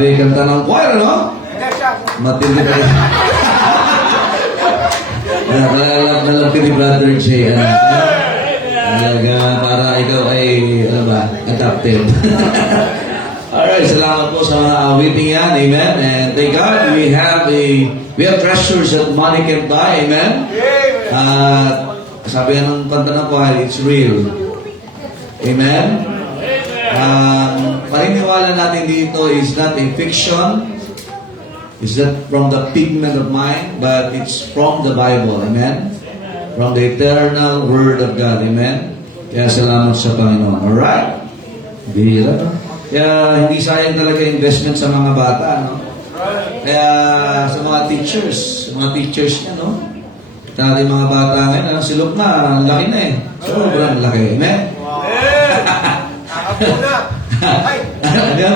Grabe, kanta ng choir, no? Matindi pa rin. Nakalap na lang ni Brother Jay. Talaga, para ikaw ay, ano ba, adapted. Alright, salamat po sa mga awiting yan. Amen. And thank God, we have treasures that money can buy. Amen. Sabi ng kanta ng choir, it's real. Amen. Paniniwala natin dito is not a fiction. It's not from the pigment of mind, but it's from the Bible. Amen? From the eternal Word of God. Amen? Kaya salamat sa Panginoon. Alright? Bihira, no? Kaya hindi sayang talaga investment sa mga bata, no? Kaya sa mga teachers niya, no? Dati mga bata ngayon, silok na, laki na eh. Sobrang laki. Amen? Ano?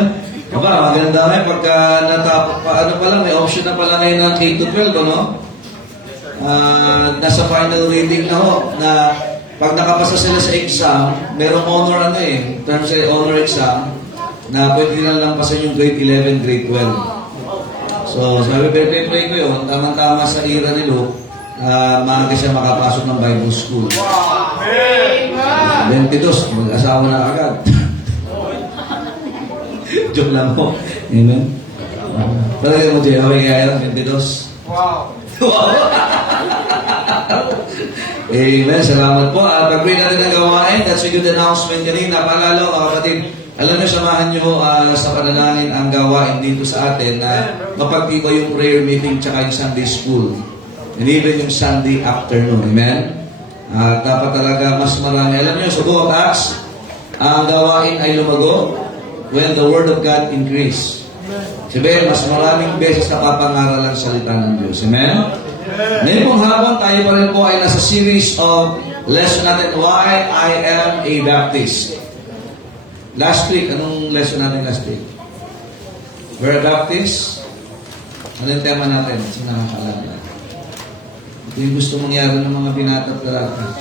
Aba, maganda nga pagka natapos pa, ano pa lang, may option na pala ngayon ng K-12, no? Nasa final reading na ho, na pag nakapasa sila sa exam, merong honor terms sa honor exam, na pwede na lang pasan yung grade 11, grade 12. So, sabi, pray ko yun, tamang-tama sa era ni Luke, maaga siya makapasok ng Bible school. 22, mag-asawa na agad. Joke lang po. Amen? Talaga mo, Jay, okay kaya yun, 22? Wow! Amen. Salamat po. Pag-pray natin ang gawain. That's a good announcement kanina. Paalala, mga kapatid, alam nyo, samahan nyo sa panalangin ang gawain dito sa atin na mapagtibay yung prayer meeting tsaka yung Sunday school. And even yung Sunday afternoon. Amen? Dapat talaga mas marami. Alam nyo, sa Book of Acts, ang gawain ay lumago when the Word of God increase. Sabihin, mas maraming beses napapangaralan ang salita ng Diyos. Amen? Ngayon pong hapon, tayo pa rin po ay nasa series of lesson natin, Why I Am a Baptist. Last week, anong lesson natin last week? We're a Baptist. Ano yung tema natin? Sino nakakaalala? Ito yung gusto mangyari ng mga binatang talaga.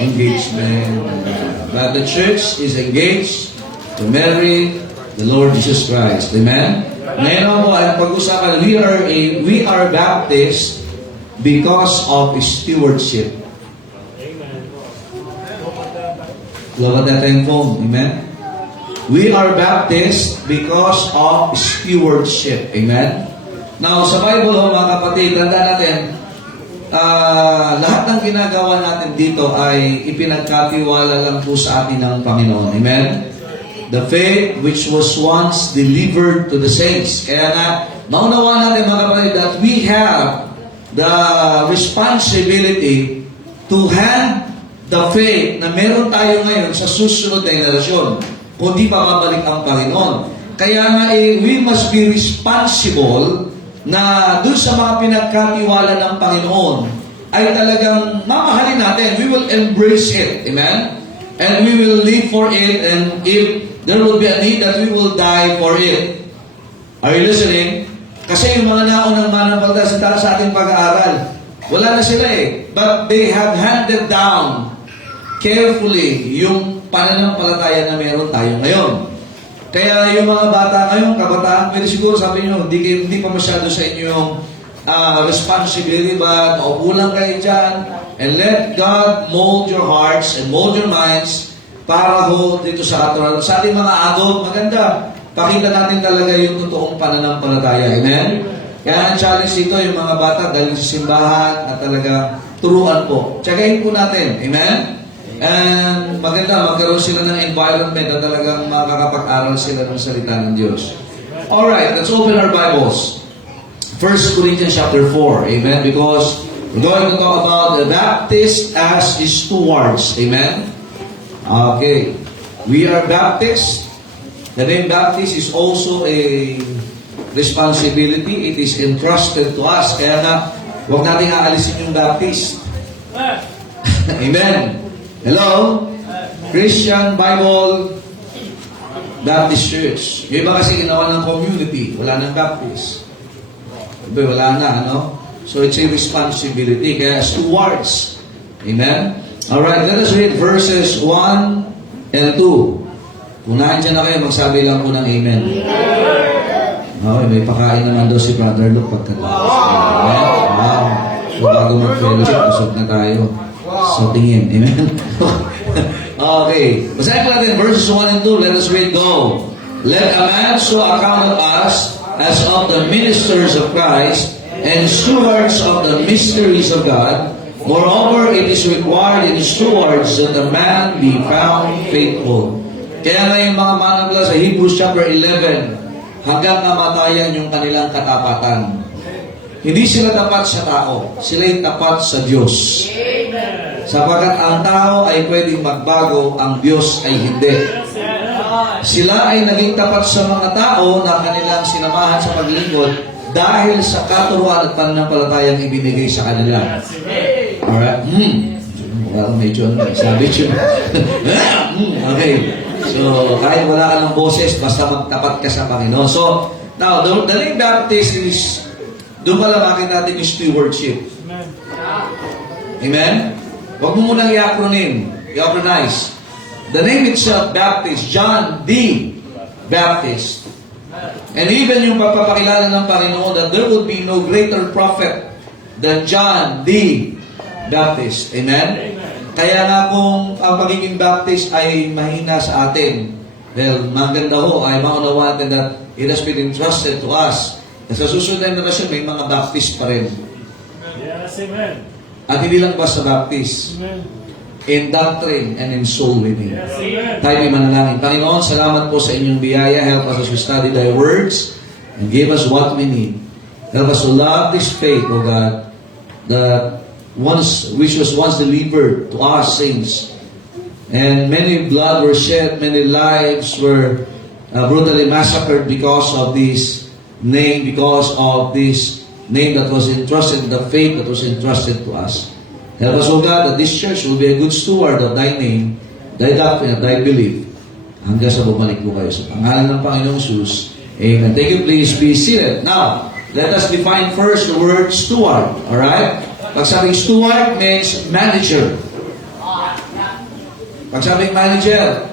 Engagement. But the church is engaged to marry the Lord Jesus Christ. Amen? Ngayon po ay pag-usapan, we are Baptist because of stewardship. Love that time phone. Amen? We are Baptist because of stewardship. Amen? Now, sa Bible, mga kapatid, tanda natin, lahat ng ginagawa natin dito ay ipinagkatiwala lang po sa atin ng Panginoon. Amen? The faith which was once delivered to the saints. Kaya nga, maunawa natin mga kapatid that we have the responsibility to hand the faith na meron tayo ngayon sa susunod na henerasyon, kundi pa mabalik ang Panginoon. Kaya nga, we must be responsible na dun sa mga pinagkatiwala ng Panginoon ay talagang mamahalin natin. We will embrace it. Amen? And we will live for it, and if there will be a need that we will die for it. Are you listening? Kasi yung mga naunang manampalataya sa ating pag-aaral, wala na sila eh. But they have handed down carefully yung pananampalataya na meron tayo ngayon. Kaya yung mga bata ngayon, kabataan, pwede siguro sabi nyo, hindi pa masyado sa inyong responsibility, but maupo lang kayo dyan, and let God mold your hearts and mold your minds para ho dito sa katuran. Sa ating mga adult, maganda. Pakita natin talaga yung totoong pananampalataya. Amen? Kaya ang challenge dito, yung mga bata, dahil sa simbahan, at talaga turuan po. Tsagayin po natin. Amen? And maganda, magkaroon sila ng environment na talagang makakapag-aral sila ng salita ng Diyos. Alright, let's open our Bibles. 1 Corinthians chapter 4. Amen? Because we're going to talk about the Baptist as stewards. Amen? Okay. We are Baptist. The name Baptist is also a responsibility. It is entrusted to us. Kaya nga, huwag natin aalisin yung Baptist. Amen. Hello? Christian Bible Baptist Church. Yung iba kasi ginawa ng community. Wala nang Baptist. Iba, wala na, ano? So it's a responsibility. Kaya stewards. Amen? Alright, let us read verses 1 and 2. Kung nandiyan na kayo, magsabi lang po ng Amen. Okay, may pakain naman daw si Brother Luke pagkatapos. Wow. So, bago mag-fellowship, usog na tayo. So, tingin. Amen? Okay. Basahin po natin verses 1 and 2. Let us read. Go. Let a man so account us as of the ministers of Christ and stewards of the mysteries of God. Moreover, it is required in stewards that a man be found faithful. Kaya nga yung mga manabla sa Hebrews chapter 11, hanggang kamatayan yung kanilang katapatan. Hindi sila tapat sa tao, sila yung tapat sa Diyos. Sapagkat ang tao ay pwedeng magbago, ang Diyos ay hindi. Sila ay naging tapat sa mga tao na kanilang sinamahan sa paglingkod dahil sa katuruan at pananampalatayang ibinigay sa kanila. Alright? Well, medyo sabi siya. Okay. So, kahit wala ka ng boses, basta magtapat ka sa Panginoon. So, now, the name Baptist is, doon pala makita natin yung stewardship. Amen? Huwag mo munang i-acronym, i-acronize. The name itself, Baptist, John D. Baptist. And even yung pagpapakilala ng Panginoon that there would be no greater prophet than John D. Baptist. Amen? Kaya nga kung ang pagiging Baptist ay mahina sa atin, well, maganda ho, ay maunawa natin that it has been entrusted to us. Sa susunod na generation, may mga Baptist pa rin. Yes, amen. At hindi lang basta Baptist. Amen. In doctrine and in soul winning. Yes, amen. Tayo ay manalangin. Panginoon, salamat po sa inyong biyaya. Help us as we study thy words and give us what we need. Help us to love this faith, O God, that which was once delivered to our saints. And many blood were shed, many lives were brutally massacred because of this name that was entrusted, the faith that was entrusted to us. Help us, O God, that this church will be a good steward of Thy name, Thy doctrine, and Thy belief, hanggang sa bumalik po kayo. Sa pangalan ng Panginoong Jesus. Amen. Thank you. Please be seated. Now, let us define first the word steward. Alright? Pag sabing steward means manager. Pag sabing manager,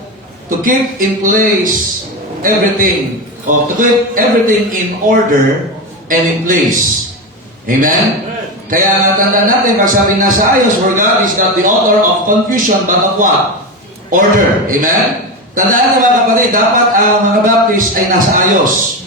to keep in place everything, or to keep everything in order and in place. Amen? Kaya tandaan natin, pag sabing nasa ayos, for God is not the author of confusion, but of what? Order. Amen? Tandaan natin mga kapatid, dapat ang mga Baptist ay nasa ayos.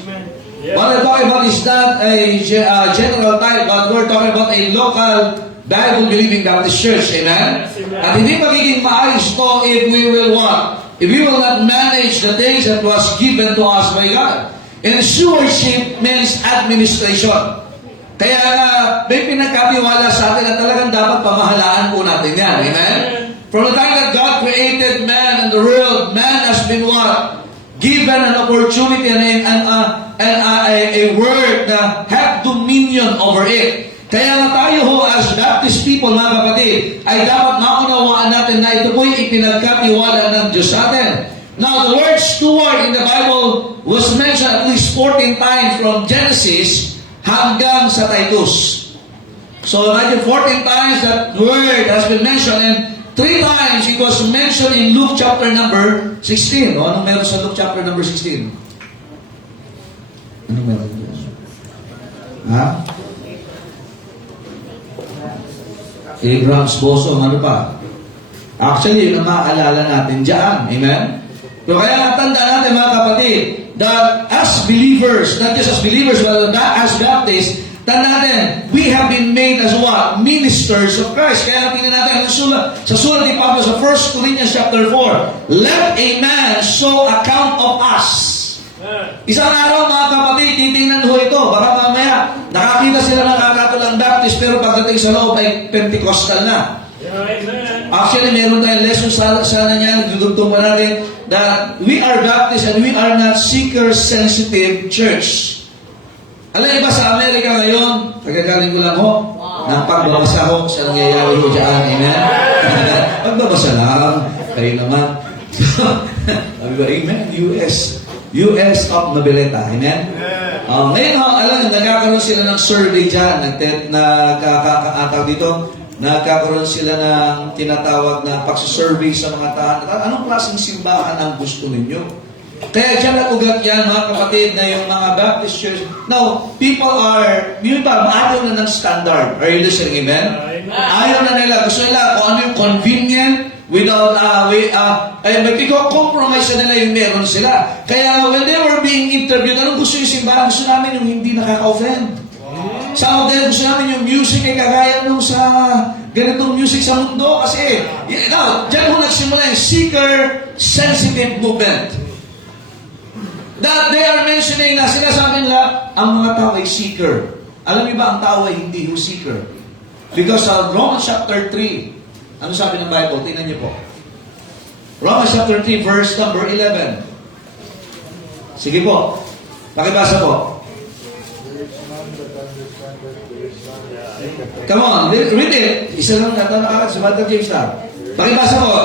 What we're talking about is not a general type, but we're talking about a local Bible-believing Baptist church. Amen? At hindi magiging maayos ito if we will what? If we will not manage the things that was given to us by God. And stewardship means administration. Kaya may pinagkatiwala sa atin at talagang dapat pamahalaan po natin yan. Amen? From the time that God created man and the world, man has been what? Given an opportunity and a word na have dominion over it. Kaya nga tayo ho as Baptist people, mga kapatid, ay dapat maunawaan natin na ito po'y ipinagkatiwala ng Diyos sa atin. Now, the word steward in the Bible was mentioned at least 14 times from Genesis hanggang sa Titus. So, imagine 14 times that word has been mentioned, and 3 times it was mentioned in Luke chapter number 16. O, anong meron sa Luke chapter number 16? Anong meron dyan? Ha? Abraham's bosom, ano pa? Actually, yun ang maaalala natin dyan. Amen? So, kaya tandaan natin mga kapatid, that as believers, not just as believers, but as Baptists, tandaan natin, we have been made as what? Ministers of Christ. Kaya tingnan natin sa sulat ni Pablo sa 1 Corinthians chapter 4, let a man so account of us. Isang araw mga kapatid, titingnan ho ito. Baka mamaya, nakakita sila ng kakatulang Baptist, pero pagdating sa loob ay Pentecostal na. Actually, meron tayong lesson sana niya, nagdudugtong pa natin, that we are Baptist and we are not seeker-sensitive church. Alam niyo ba sa Amerika ngayon, pagkagaling ko lang ho, ng pagbabasa ho sa nangyayari ho dyan, amen? Pagbabasa lang, kayo naman. Sabi ba, amen? US of Noveleta, amen? Ngayon ho, alam niyo, nagkakaroon sila ng survey dyan, nagkakaroon sila ng tinatawag na pagsusurvey sa mga tahan. Anong klaseng simbahan ang gusto ninyo? Kaya dyan nag-ugat yan, mga kapatid, na yung mga Baptist church. Now, yung iba, maayaw na ng standard. Are you listening, amen? Amen. Ayaw na nila. Gusto nila kung ano yung convenient, without, compromise na nila yung meron sila. Kaya when they were being interviewed, anong gusto yung simbahan? Gusto namin yung hindi nakaka-offend. Some of them, gusto namin yung music ay kagaya nung sa ganitong music sa mundo. Kasi, dyan ho nagsimula yung seeker-sensitive movement. That they are mentioning na sinasabi nila, ang mga tao ay seeker. Alam niyo ba, ang tao ay hindi ho seeker? Because Romans chapter 3, ano sabi ng Bible? Tingnan niyo po. Romans chapter 3, verse number 11. Sige po. Pakibasa po. Come on, read it. Isa lang natanong sa Brother James na. Pakibasa po.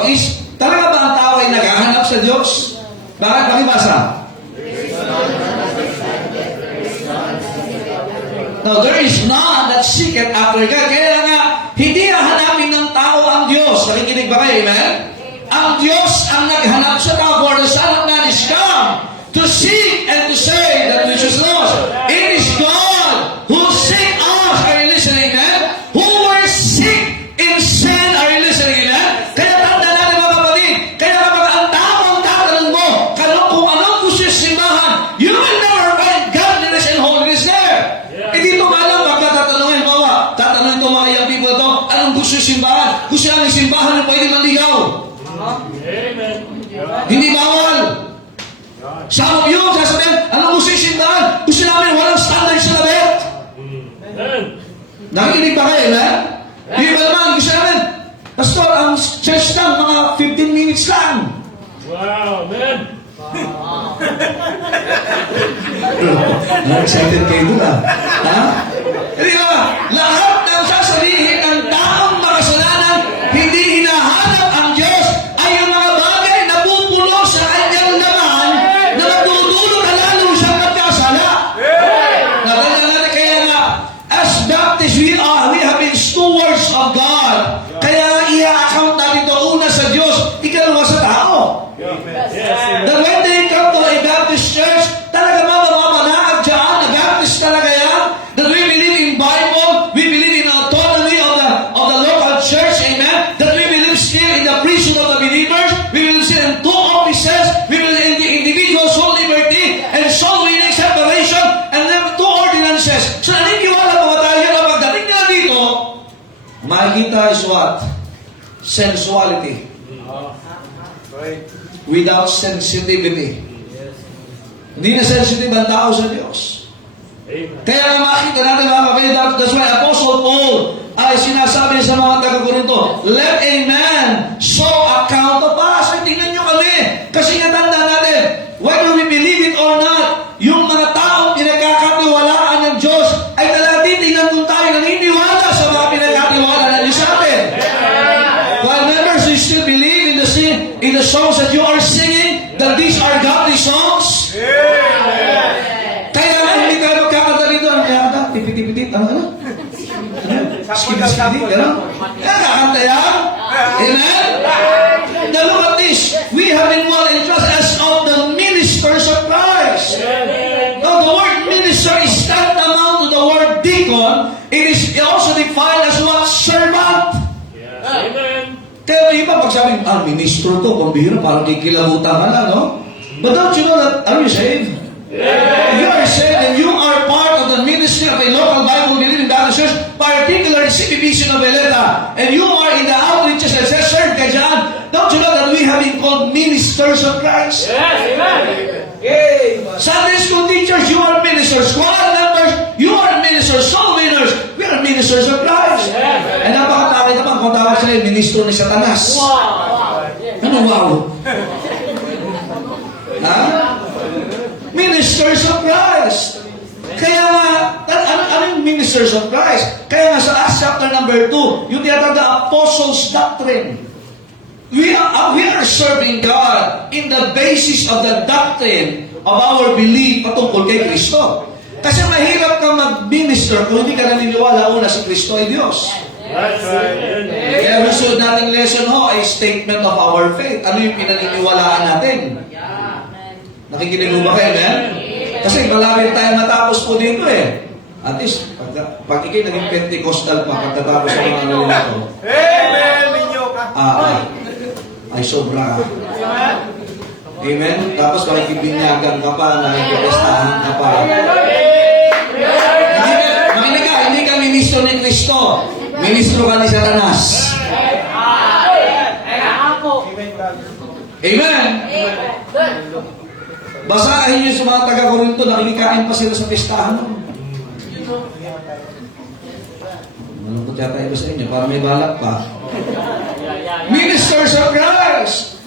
Talaga ba ang tao ay naghahanap sa Diyos? Bakit pakibasa? No, there is none that seeketh after God. Kaya nga, hindi hahanapin ng tao ang Diyos. Nakikinig ba kayo, amen? Ang Diyos ang naghanap sa tao. For the Son of Man is come to seek and to save that which is lost. It is God who seek us. Are you listening, amen? Who were sick in sin. Are you listening, amen? Kaya tanda natin mga kapatid. Kaya kapag ang tao ang tatanong mo, kung anong gusto yung simbahan, you will never find godliness and holiness there. Yeah. Eh dito nga lang, baka tatanungin mo, tatanungin itong mga young people ito, anong gusto yung simbahan? Gusto namin simbahan na pwede manligaw. Amen. Hindi bawal. Some of you, sasabihin, anong gusto yung simbahan? Gusto namin walang standard sa labet. Amen. Nakikinig ba kayo, ha? Di ba naman, gusto namin, Pastor, ang church lang, mga 15 minutes lang. Wow, amen. Excited kayo doon, ha? Hindi ba? Lahat ng sasabihin ng taong makasalanan, hindi hinahanap ang Diyos, ay yung mga bagay na pupulo sa kanyang laman na magdudulot na lalo siyang magkasala. Natanda natin kaya nga, as Baptists, we have been stewards of God. Kaya i-account natin ito una sa Diyos, ikalawa sa tao. Yes, That when they come to a Baptist church, talaga mamamanaag dyan, na Baptist talaga yan, that we believe in Bible, we believe in autonomy of the local church, amen, that we believe still in the priesthood of the believers, we believe still in two offices, we believe in the individual soul liberty, and soul winning separation, and then two ordinances. So naniniwala po ba tayo na pagdating nila dito, makikita is what? Sensuality. Without sensitivity. Hindi na sensitive ang tao sa Diyos. Amen. Kaya nga makita natin mga kapatid, that's why Apostle Paul ay sinasabi sa mga taga-Korinto, let a man so account of us. Ay, tingnan nyo kami. Kasi nga tanda natin, whether we believe it or not, yung mga taong pinagkakatiwalaan ng Diyos ay talagang titingnan kung tayo naniniwala sa mga pinagkatiwalaan ng Diyos sa atin. While members, you still believe in the songs that you are singing, that these are godly songs? Kaya nga hindi tayo magkakanta dito. Ano kaya kanta? Tipit-tipit. Ano? Skidit-skidit. Gano'n? Kakakanta yan? Amen? Now look at this. We have been well entrusted as of the ministers of Christ. Now the word minister is tantamount to the word deacon. It is also defined as what? Servant. Yes, amen. Kaya iba pag sabi, ministro to, pambihira, parang kikilabutan ka na, no? But don't you know that, are you saved? Yeah. You are saved and you are part of the ministry of a local Bible believing Baptist church, particularly CBBC Noveleta. And you are in the outreaches that says, serve ka dyan. Don't you know that we have been called ministers of Christ? Yes, amen. Sunday school teachers, you are ministers. Choir members, you are ministers. Soul winners, we are ministers of Christ. Yes. And napakatawid naman kung tawag sila yung ministro ni Satanas. Ano wow? Ha? Ministers of Christ. Kaya nga, ano yung ministers of Christ? Kaya nga sa Acts chapter number 2, yung tinatawag na apostles' doctrine. We are serving God in the basis of the doctrine of our belief patungkol kay Kristo. Kasi mahirap ka mag-minister kung hindi ka naniniwala una si Kristo ay Diyos. That's right. Kaya gusto nating lesson ho ay statement of our faith. Ano yung pinaniniwalaan natin? Nakikinig mo ba kayo, man? Kasi malapit tayong matapos po dito eh. At least, pag ikay naging Pentecostal pa, pagkatapos ng mga ano na ito, Amen! Minyo ka! ay sobra ka. Amen? Tapos makikibinyagan ka pa, nakikipestahan ka pa. Makinig ka, hindi ka ministro ni Kristo. Ministro ka ni Satanas. Amen? Basahin niyo sa mga taga-Korinto, nakikikain pa sila sa pestahan. Malungkot yata iba sa inyo, para may balak pa. Ministers of Christ!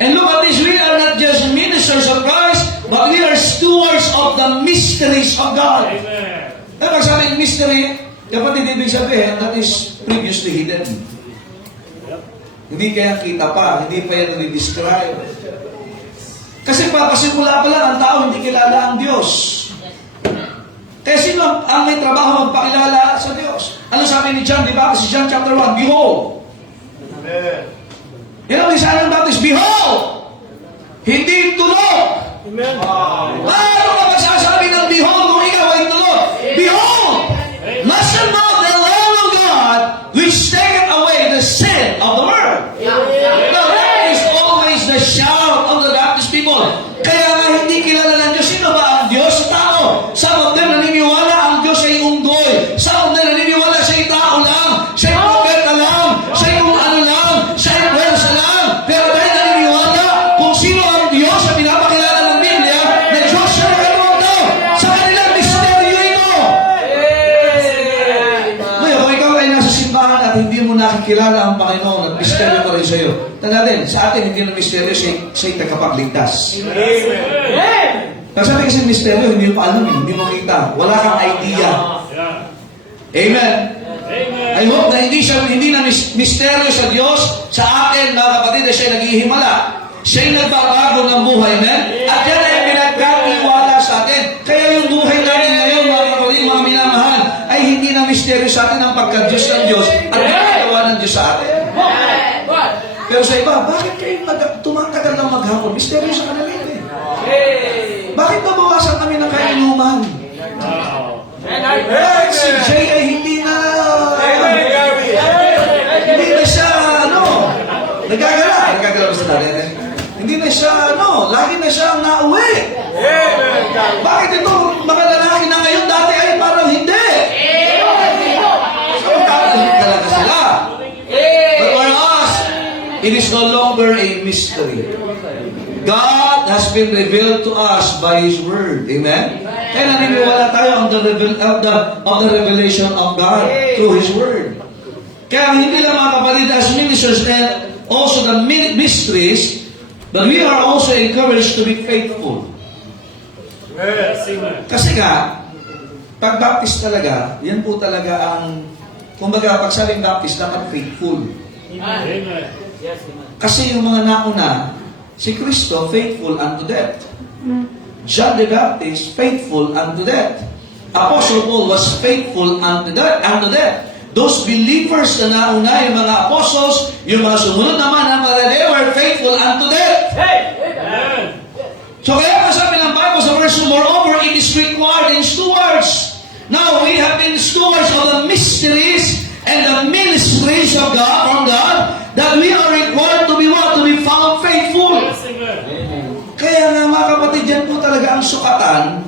And look at this, we are not just ministers of Christ, but we are stewards of the mysteries of God. Amen. Pag sabi mystery, kapatid, ibig sabihin, that is previously hidden. Hindi kaya kita pa, hindi pa yan nare-describe. Kasi papasimula pa lang, ang tao hindi kilala ang Diyos. Kaya sino ang may trabaho magpakilala sa Diyos? Ano sabi ni John, di ba? Kasi John chapter 1, Behold! Amen! Yan ang isa ng Baptist, Behold! Hindi tulog! Amen. Ano ka magsasabi ng behold kung ikaw ay tulog? Behold! Listen now the Lamb of God which taketh away the sin of the world. Now that is always the shout of the Baptist people. Kaya nga hindi kilala ng Diyos. Sino ba ang Diyos? Tao. Some of them naniniwala ang Diyos ay unggoy. Some of them naniniwala siya ay tao lang. Siya ay propeta lang. Siya ay kung ano lang. Siya ay pwersa lang. Pero dahil naniniwala kung sino ang Diyos na pinapakilala ng Biblia, na Diyos siya nakaluwag sa kanilang misteryo ito. Ngayon, kung ikaw ay nasa simbahan at hindi mo nakikilala ang Panginoon at misteryo ko rin sa iyo, tandaan, sa atin hindi na misteryo, siya'y tagapagligtas. Amen! Kasi sabi kasi misteryo, hindi mo pa alam, hindi mo makita. Wala kang idea. Yeah. Amen. Amen. I hope na hindi na misteryo sa Diyos, sa atin, mga kapatid, na siya'y naghihimala. Siya'y nagbabago ng buhay, amen? At yan ay pinagkatiwala sa atin. Kaya yung buhay natin ngayon, mga kapatid, mga minamahal, ay hindi na misteryo sa atin ang pagka-Diyos ng Diyos at ginagawa ng Diyos sa atin. Pero sa iba, bakit kayo tumatagal ng maghapon? Misteryo sa kanila yun eh. Bakit nabawasan kami ng kainuman? Wow. Si Jay ay hindi na siya, nagagala ba sa dati? Hindi na siya, lagi na siya nauwi. Bakit ito, mga lalaki na ngayon, dati ay parang hindi. So, magkakalit talaga sila. But for us, it is no longer a mystery. God has been revealed to us by His Word. Amen? Kaya naniniwala tayo on the revelation of God through His Word. Kaya hindi lang mga kapatid as ministers and also the mysteries, but we are also encouraged to be faithful. Yes, amen. Kasi nga, pag Baptist talaga, yan po talaga ang, kumbaga, pag sabing Baptist, dapat faithful. Amen. Kasi yung mga nauna, si Kristo, faithful unto death. John the Baptist, faithful unto death. Apostle Paul was faithful unto death. Those believers na nauna, yung mga apostles, yung mga sumunod naman, they were faithful unto death. Amen. So kaya sabi ng Bible sa verse, moreover, it is required in stewards. Now, we have been stewards of the mysteries and the ministries of God, from God, that we are required to be what? To be found faithful. Yes, amen. Kaya nga mga kapatid, yan po talaga ang sukatan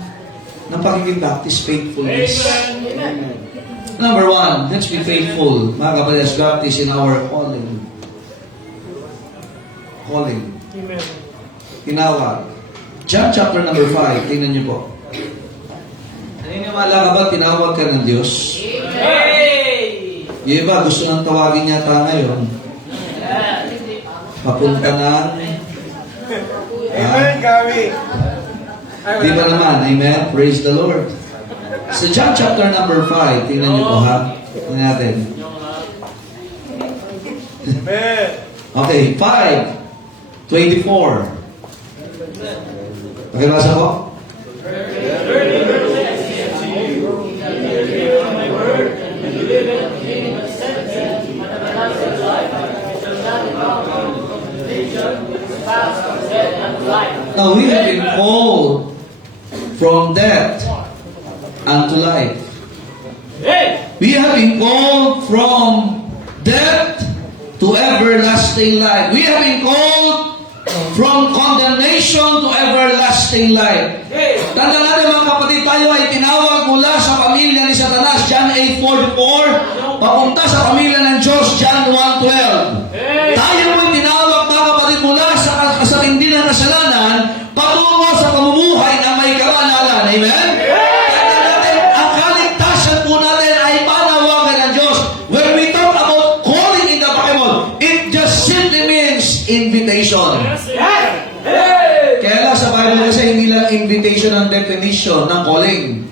ng pagiging Baptist faithfulness. Amen. Number one, let's be faithful, mga kapatid, as Baptist in our calling. Calling. Amen. Tinawag. John chapter number 5, tingnan niyo po. Naniniwala ka ba tinawag ka ng Diyos? Yung iba, gusto nang tawagin yata ngayon. Papunta ng... Amen, Gary! Di ba naman? Amen? Praise the Lord. Sa John chapter number 5, tingnan niyo po ha. Tingnan natin. Amen! Okay, 5:24. Pakibasa po. Now Now we have been called from death unto life. We have been called from death to everlasting life. We have been called from condemnation to everlasting life. Tanda natin mga kapatid, tayo ay tinawag mula sa pamilya ni Satanas, John 8:44, papunta sa pamilya ng Diyos, John 1:12. Tayo ay tinawag mga kapatid mula sa kasarindi ng kasalanan, patungo sa pamumuhay na may kabanalan. Amen? Tanda natin, ang kaligtasan po natin ay panawagan ng Diyos. When we talk about calling in the Bible, it just simply means invitation. Kaya lang sa Bible kasi hindi lang invitation ang definition ng calling.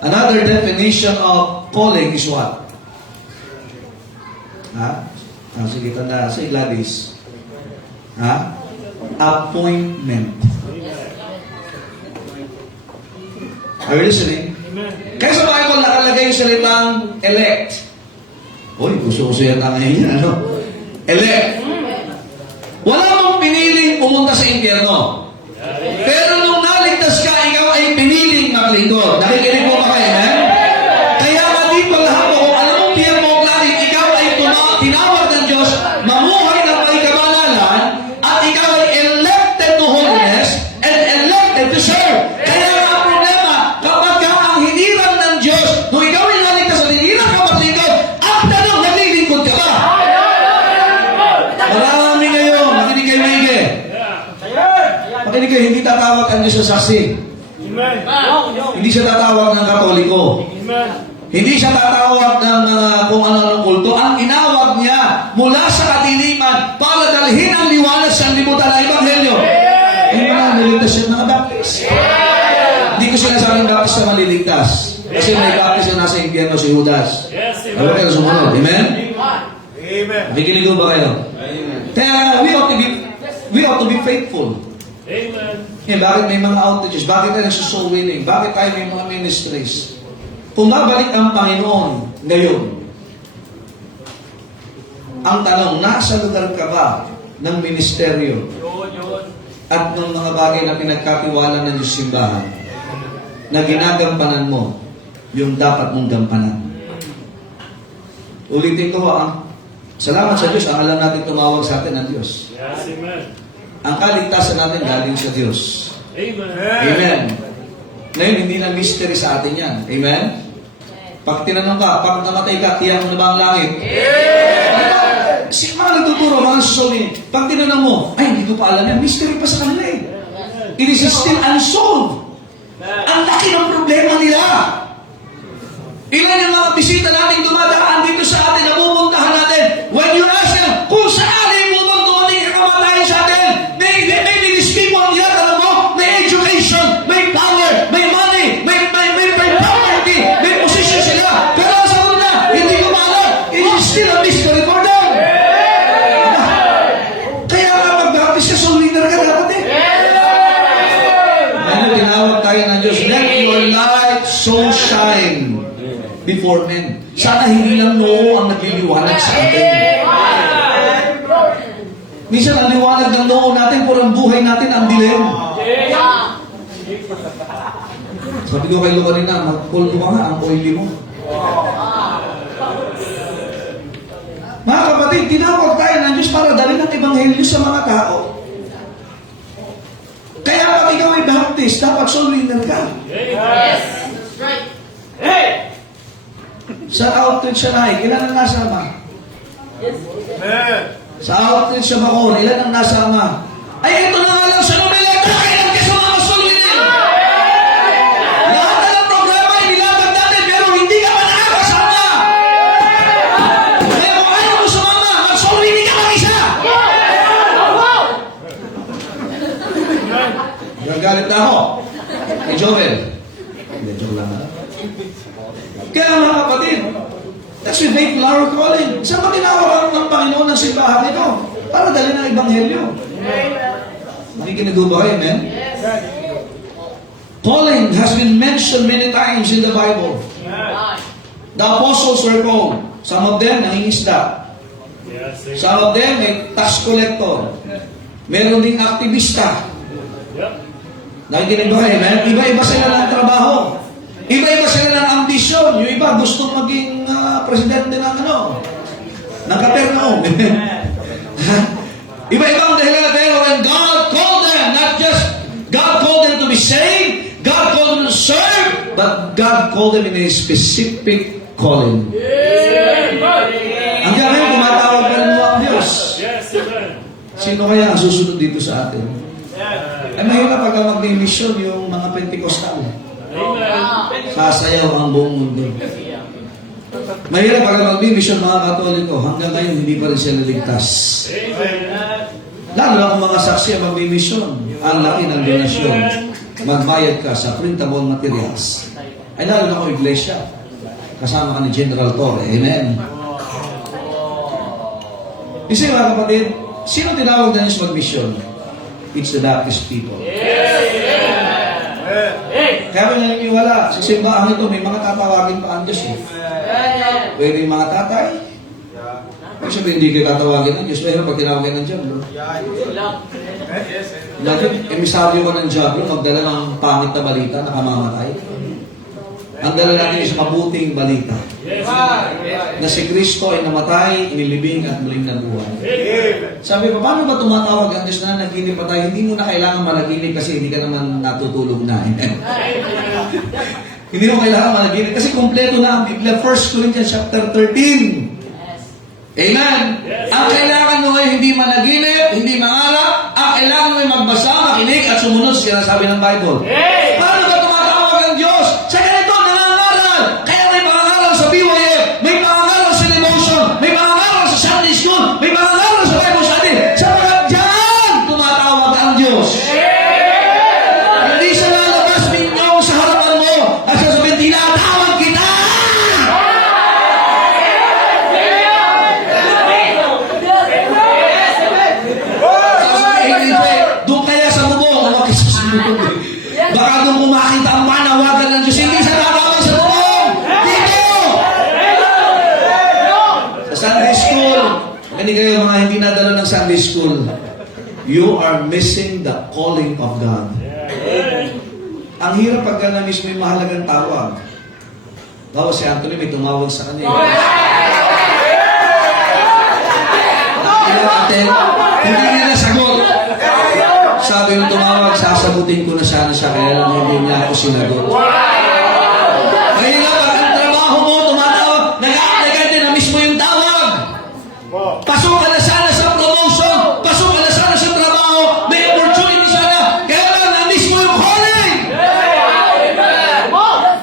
Another definition of calling is what? Sige, tanda. Say Gladys. Appointment. Are you listening? Kaya sa Bible nakalagay yung salitang elect. Uy, gusto-gusto yata ngayon yan, ano? Elect. Wala mong piniling pumunta sa impyerno. Pero nung naligtas ka, ikaw ay piniling maglingkod. Nakikinig mo ba kayo, eh? Kaya nga di pa lahat mo, kung alam mong piyan mo, klaring, ikaw ay tinawag ng Diyos, mamuhay ng may kabanalan, at ikaw ay elected to holiness and elected to serve. Kaya nga ang problema, kapag ka ang hiniram ng Diyos, nung ikaw ay naligtas at hiniram ka maglingkod, at tanong, naglilingkod ka ba? Marami kayo, makinig kayo maigi. Makinig kayo, hindi tatawag ang Diyos sa saksi. Hindi siya tatawag ng Katoliko. Hindi siya tatawag ng kung ano-anong kulto. Ang inawag niya mula sa katiliman para dalhin ang liwanag sa libutan ng Ebanghelyo. Yung mga niligtas yung mga Baptist. Hindi ko sinasabing Baptist na maliligtas. Kasi may Baptist na nasa impyerno si Judas. Ano kayo sumunod? Amen? Amen. Nakikinig ba kayo? Kaya we ought to be faithful. Bakit may mga outages? Bakit tayo nagsusoul winning? Bakit tayo may mga ministries? Kung babalik ang Panginoon ngayon, ang tanong, nasa lugar ka ba ng ministeryo at ng mga bagay na pinagkatiwala ng Diyos simbahan na ginagampanan mo yung dapat mong gampanan? Ulitin ko, salamat sa Diyos, ang alam natin tumawag sa atin ng Diyos. Ang kaligtasan natin galing sa Diyos. Amen. Ngayon, hindi na mystery sa atin yan. Amen? Pag tinanong ka, pag namatay ka, tiyak mo na ba ang langit? Si mga nagtuturo, mga susunod, pag tinanong mo, ay, hindi ko pa alam yan, mystery pa sa kanila eh. It is still unsolved. Ang laki ng problema nila. Ilan yung mga bisita natin dumadaan dito sa atin, napupuntahan natin, when you ask them, kung saan mo bang dumating ang kamatayan sa atin, may ministry mo ang yan, alam mo, may education, may power, may money, may property, may position sila. Pero sa una, hindi ko maalam, it is still a mystery for them. Kaya nga mag-baptist ka, soul leader ka dapat eh. Ngayon, tinawag tayo ng Diyos, let your light so shine before men. Sana hindi lang noo ang nagliliwanag sa atin. Minsan ang liwanag ng noo natin, puro ang buhay natin ang dilim. Sabi ko kay Lu kanina, mag-polvo ka nga, ang oily mo. Mga kapatid, tinawag tayo ng Diyos para dalhin ang Ebanghelyo sa mga tao. Kaya pag ikaw ay Baptist, dapat soul winner ka. Sa outreach siya na, ilan ang nasama? Amen. Sa outreach siya Bacon, ilan ang nasama? Ay, ito na nga lang sa Noveleta, kailan ka sa mga sulinin? Lahat na ng programa ay nilabag natin, pero hindi ka pa nakakasama. Kaya kung ayaw mo sumama, mag-sulinin ka lang isa. Nagalit na ako. Kay Joel. Hindi, joke lang ha. Kaya mga kapatid, that's with faithful our calling. Saan ba tinawag ng Panginoon ng simbahan nito? Para dalhin ang Ebanghelyo. Nakikinig ba kayo, amen? Calling has been mentioned many times in the Bible. The apostles were called. Some of them, nangingisda. Some of them, may tax collector. Meron ding aktivista. Yep. Nakikinig ba kayo? Iba-iba sila ng trabaho. Iba-iba sila ng ambisyon. Yung iba gustong maging presidente ng ng Capernaum. Iba-ibang dahilan, pero when God called them, not just God called them to be saved, God called them to serve, but God called them in a specific calling. Ang ngayon, tumatawag ka ng mga Diyos. Yes, amen. Sino kaya ang susunod dito sa atin? Ay mahirap pag mag-mission yung mga Pentecostal. Amen. Sasayaw ang buong mundo. Mahirap pag mag-mission mga Katoliko. Hanggang ngayon, hindi pa rin sila ligtas. Amen. Lalo na kung mga saksi ang mag-mission. Ang laki ng donasyon. Magbayad ka sa printable materials. Ay lalo na kung iglesia. Kasama ka ni General Torre. Amen. Kasi mga kapatid, sino tinawag na niyo sa mag-mission? It's the Baptist people. Kaya kung naniniwala, sa simbahan ito, may mga tatawagin pa ang Diyos eh. Pwede yung mga tatay. Kasi hindi kayo tatawagin ng Diyos. Pero pag tinawagin ng Diablo, dati, emisaryo ka ng Diablo, magdala ng pangit na balita na kamamatay. Ang dala natin is mabuting balita. Yes, Na si Kristo ay namatay, inilibing at muling nabuhay. Sabi pa, paano ba tumatawag ang Diyos na naginip pa tayo? Hindi mo na kailangan managinip kasi hindi ka naman natutulog na. Hindi mo kailangan managinip kasi kumpleto na ang Biblia. 1 Corinthians chapter 13. Amen? Yes. Ang kailangan mo ay hindi managinip, hindi mangalap. Ang kailangan mo ay magbasa, makinig at sumunod sa sinasabi ng Bible. Hey! Paano ba tumatawag ang Diyos? Sa ganito, nangangaral. Kaya may pangangaral sa BYF, may pangangaral sa devotion, may pangangaral sa Sunday School, may pangangaral sa Bible study. Sapagat dyan, tumatawag ang Diyos. Hindi siya lalabas minyong sa harapan mo at sasabihin, tinatawag kita! Sasabihin, doon kaya sa bubong, ang makisusunod. Baka doon kumakita ang panawagan ng Diyos. Hindi sa tatawag sa bubong! Dito! Sa Sunday School, hindi kayo mga hindi nadala ng Sunday School, you are missing the calling of God. Ang hirap pagka na-miss mo yung mahalagang tawag. Bawa si Anthony may tumawag sa kanya. Hindi niya nasagot. Sabi yung tumawag, sasagutin ko na sana siya, kaya lang hindi niya ako sinagot. Kaya nga, pag ang trabaho mo, tumatawag, nag-a-apply ka, na-miss mo yung tawag. Pasok ka na sana sa promotion, pasok ka na sana sa trabaho, may opportunity sana, kaya lang na-miss mo yung calling.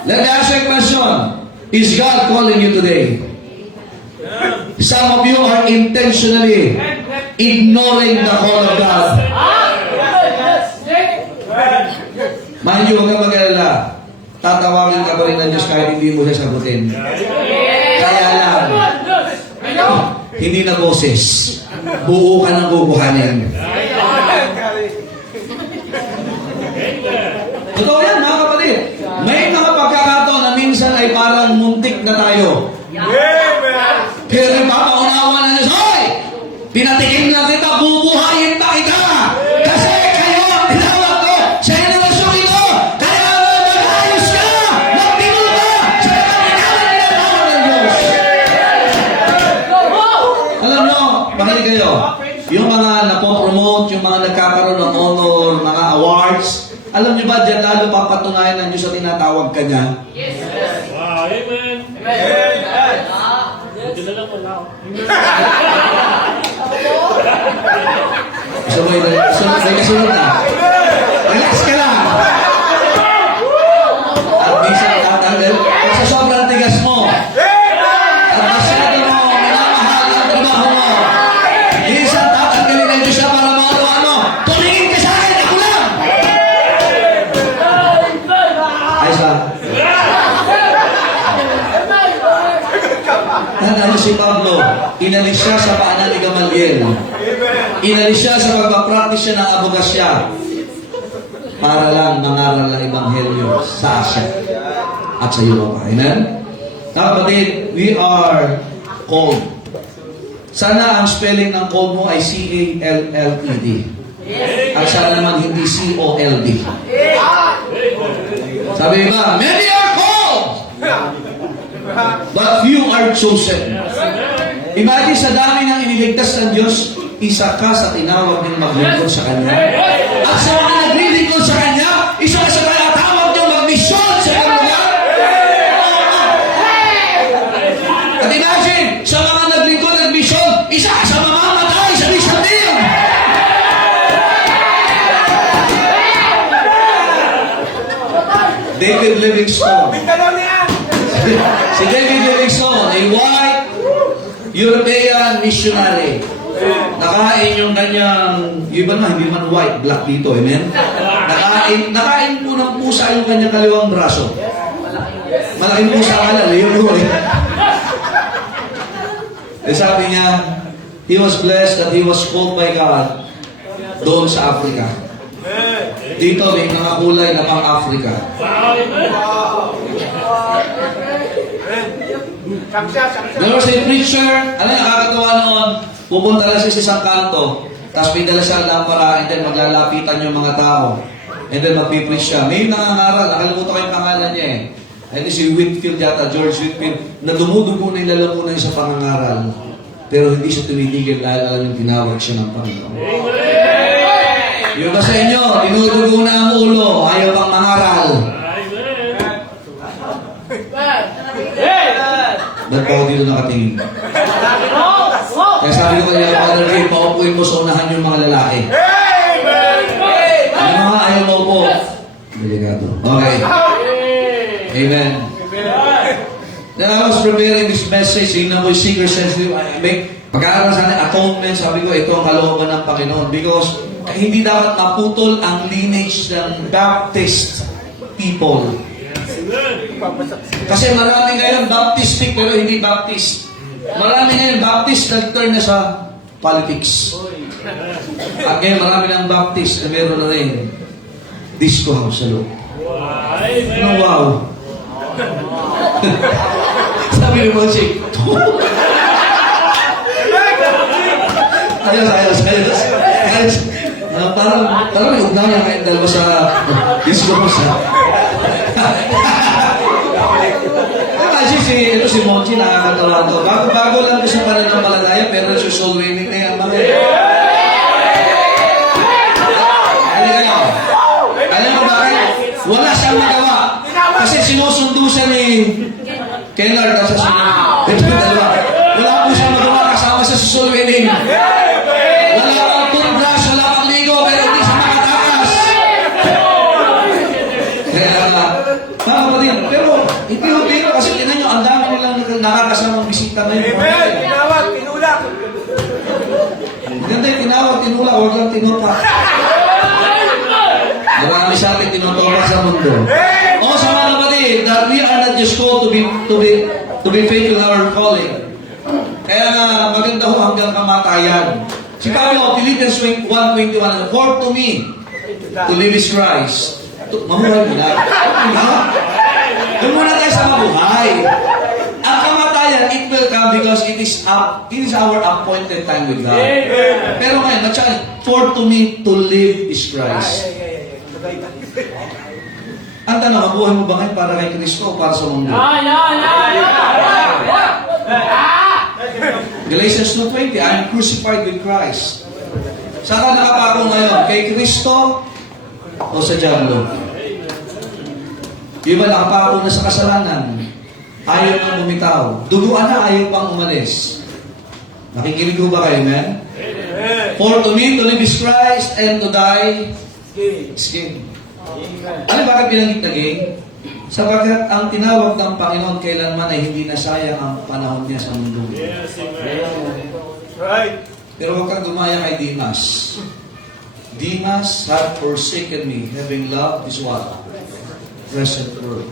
Let me ask you a question. Is God calling you today? Some of you are intentionally ignoring the call of God. Mind you, huwag kang mag-alala. Tatawagin ka pa rin ng Diyos kahit hindi mo siya sagutin. Kaya lang, hindi na boses. Buo ka ng bubuhanin. Totoo yan, mga kapatid. May mga pagkakataon na minsan ay parang muntik na tayo. Pero ipapaunawa na Diyos, hoy! Pinatikim na kita, bubuhayin pa kita! Kasi kayo ang tinawag ko sa henerasyon ito! Kaya mag-ayos ka! Magtimul ka! Sa pagkakitalan na tawag ng Diyos! Alam nyo, makinig kayo, yung mga napopromote, yung mga nagkakaroon ng honor, mga awards, alam nyo ba, dyan lalo papatunayan ng Diyos sa tinatawag ka niya? Wow, amen. Buti na lang wala ako. So, may kasunod na. Relax ka lang. At minsan tatanggal sa sobrang tigas mo. At masyado mo minamahal ang trabaho mo. Minsan tatanggalin ng Diyos na para ano. Tumingin ka sa akin, ako lang. Ayos ba? Tandaan mo si Pablo, inalis siya sa paanan ni Gamaliel. Inalis siya sa pagpapractice siya ng abogasya para lang mangaral ng Ebanghelyo sa Asia at sa Europa. Amen? Kapatid, we are called. Sana ang spelling ng called mo ay C-A-L-L-E-D. At sana naman hindi COLD. Sabi ba, many are called, but few are chosen. Imagine sa dami ng iniligtas ng Diyos, isa ka sa tinawag ng maglingkod sa Kanya. At sa mga naglilingkod sa Kanya, isa ka sa tinatawag niyong magmisyon sa Kanya. At imagine, sa mga naglingkod ng misyon, isa ka sa mamamatay sa mission field. David Livingstone. Si David Livingstone, a white European missionary. Nakain yung kanyang, iba na, hindi man white, black dito, amen? Nakain po ng pusa yung kanyang kaliwang braso. Malaking pusa ka lang, yun po eh. Eh sabi niya, he was blessed that he was called by God doon sa Africa. Dito may mga kulay na pang-Africa. There was a preacher, ano nakakatawa noon, pupunta lang siya sa isang kanto, tapos may dala siyang lampara, and then maglalapitan yung mga tao. And then magpipreach siya. May nangangaral, nakalimutan ko yung pangalan niya eh. Ayun si Whitfield yata, George Whitfield, na dumudugo na yung lalamunan sa pangangaral. Pero hindi siya tumitigil dahil alam yung tinawag siya ng Panginoon. Yung ba sa inyo, dinudugo na ang ulo, ayaw pang mangaral. Ba't pa ako dito nakatingin? Kaya sabi ko kanya, Father Ray, paupuin mo sa unahan yung mga lalaki. Yung mga ayaw mo po. Delikado. Okay. Amen. Then I was preparing this message, yun mo yung seeker sensitive. Pag-aaral sa akin, atonement, sabi ko, ito ang kalooban ng Panginoon. Because hindi dapat maputol ang lineage ng Baptist people. Kasi marami ngayon Baptistic pero hindi Baptist. Marami ngayon Baptist nag-turn na sa politics. At ngayon marami ng Baptist na meron na rin disco house sa loob. No, wow. Sabi ni Monsig, ayos. Parang may ugnayan ngayon dalawa sa disco house. Kasi ito si Monchi, nakakatawa to. Bago lang siya pa rin ng malalaya, pero si soul winning na yan, mga Alam mo bakit? Wala siyang magawa. Kasi sinusundo siya ni Kennard at sa sunod. Ito dalawa. Wala po siyang magawa kasama sa soul winning. Wala pang toothbrush, wala pang ligo, pero hindi siya makatakas. Kaya, tama din. Pero, hindi ho dito kasi tinan nyo, ang dami nilang nakakasamang bisita ngayon. Amen! Tinawag, tinulak! Ganda yung tinawag, tinulak, huwag lang tinupak. Marami sa atin tinutupak sa mundo. O sa mga kapatid, that we are not just called to be faithful in our calling. Kaya nga, maganda ho hanggang kamatayan. Si Pablo, Philippians 1:21, for to me, to live is Christ. Mamuhay mo na. Doon muna tayo sa mabuhay. Ang kamatayan, it will come because it is our appointed time with God. Pero ngayon, for to me, to live is Christ. Ang tanong, mabuhay mo ba ngayon para kay Kristo o para sa mundo? Galatians 2:20, I am crucified with Christ. Saan ka nakapako ngayon? Kay Kristo o sa diablo? Di ba nakapako na sa kasalanan? Ayaw nang bumitaw. Duguan na, ayaw pang umalis. Nakikinig ko ba kayo, amen? For to me, to live is Christ, and to die is gain. Ano bakit binanggit na gain? Sapagkat ang tinawag ng Panginoon kailanman ay hindi nasayang ang panahon niya sa mundo. Right. Pero huwag kang gumaya kay Demas. Demas had forsaken me, having loved this what? Present world.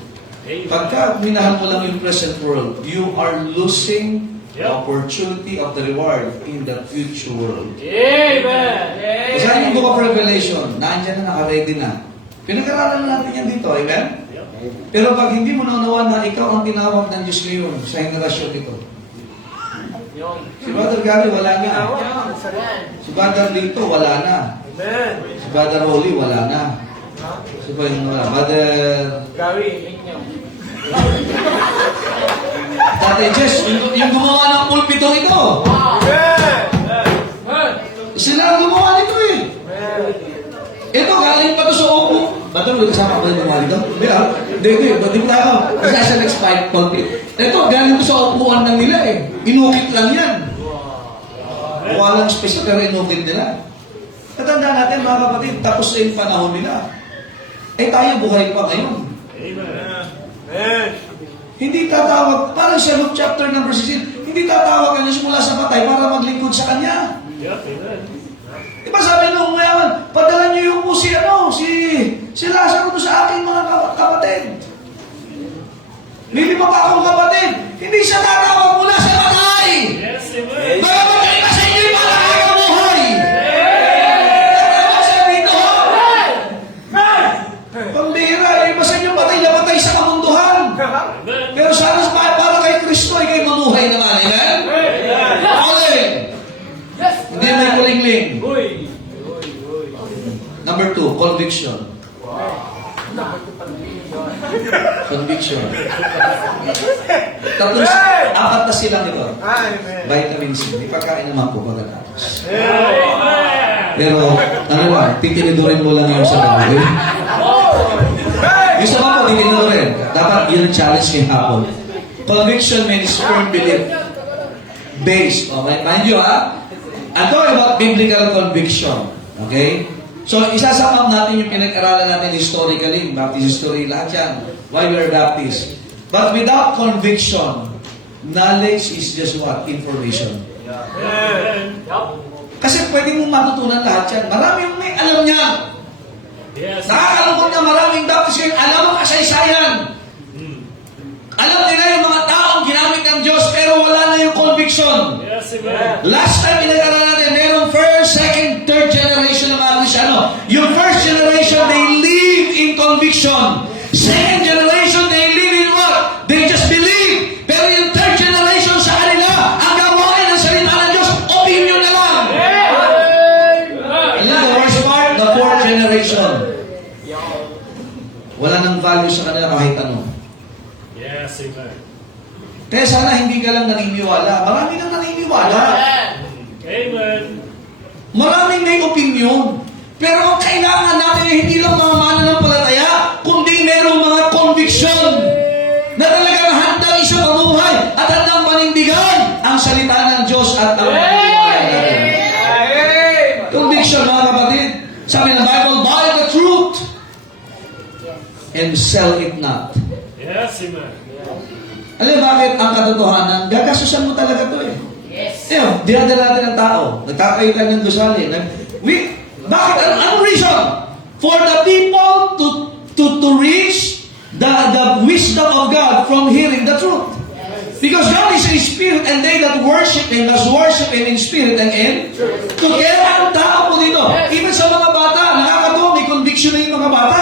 Pagka minahal mo lang yung present world, you are losing the opportunity of the reward in the future world. Amen. Sa yung book of Revelation, nandiyan na, naka-ready na. Pinag-aralan natin yan dito, amen? Pero pag hindi mo naunawan na ikaw ang tinawag ng Diyos ngayon sa henerasyon ito, si Brother Gary wala na. Si Brother dito wala na. Amen. Si Brother Rolly, wala na. Si pa yung wala. Brother Gary. Tatay Jess, yung gumawa ng pulpito ito. Amen. Sila ang gumawa nito eh. Ito, galing pa to sa upo. Ba't ito, kasama ko yung gumawa nito? Hindi. Ba't di tayo? Kasi nasa next fight, pulpit. Ito, galing to sa upuan ng nila eh. Inukit lang yan. Walang special, pero inukit nila. Tatandaan natin, mga kapatid, tapos na yung panahon nila. Eh tayo, buhay pa ngayon. Amen. Hindi tatawag, parang sa Luke chapter number 16, hindi tatawag ka niya simula sa patay para maglingkod sa kanya. Diba sabi nung mayaman, padala niyo yung po si Lazaro doon sa aking mga kapatid. May 5 pa akong kapatid. Hindi siya tatawag mula sa patay. Mga kapatid, iba sa inyo yung mga nakakabuhay. Tatawag sa dito. Pambira, iba sa inyo patay na patay sa kamunduhan. Pero sana para kay Kristo ay kayo mamuhay naman. Amen? Okay. Hindi may kulingling. Number 2, conviction. Conviction. Apat na silang ito. Amen. Vitamin C. May pagkain naman po pagkatapos. Pero, ano lang, titinidurin mo lang yung sa bahay. Yung sa bahay, titinidurin. Dapat yun ang challenge kay hapon. Conviction means firm belief. Based. Okay? Mind you, ha? I'm talking about biblical conviction. Okay? So, isasama natin yung pinag-aralan natin historically, Baptist history, lahat yan. Why we are Baptist. But without conviction, knowledge is just what? Information. Kasi pwede mong matutunan lahat yan. Maraming may alam niya. Nakakalungkot na maraming Baptist ngayon, alam ang kasaysayan. Alam nila yung mga taong ginamit ng Diyos, pero wala na yung conviction. Last time pinag-aralan natin, merong first, second, third generation ng mga Kristyano. Yung first generation, they live in conviction. Second generation, they live in what? They just believe. Pero yung third generation sa kanila, ang gawain ng salita ng Diyos, opinion na lang. Alam the worst part? The fourth generation. Wala nang value sa kanila kahit ano. Kaya sana hindi ka lang naniniwala. Marami nang naniniwala. Maraming may opinion. Pero ang kailangan natin ay hindi lang mga mananampalataya, kundi merong mga conviction na talagang handang isang mamuhay at handang panindigan ang salita ng Diyos at ang mamuhay natin. Conviction, mga kapatid. Sabi ng Bible, buy the truth and sell it not. Alam mo bakit ang katotohanan? Gagasusan mo talaga to eh. Dinadala natin ng tao. Nagkakayo tayo ng gusali. Bakit? Anong reason? For the people to reach the wisdom of God from hearing the truth. Because God is a spirit and they that worship Him must worship Him in spirit and in truth. Kaya ang tao po dito, even sa mga bata, nakakatuwa, may conviction na yung mga bata.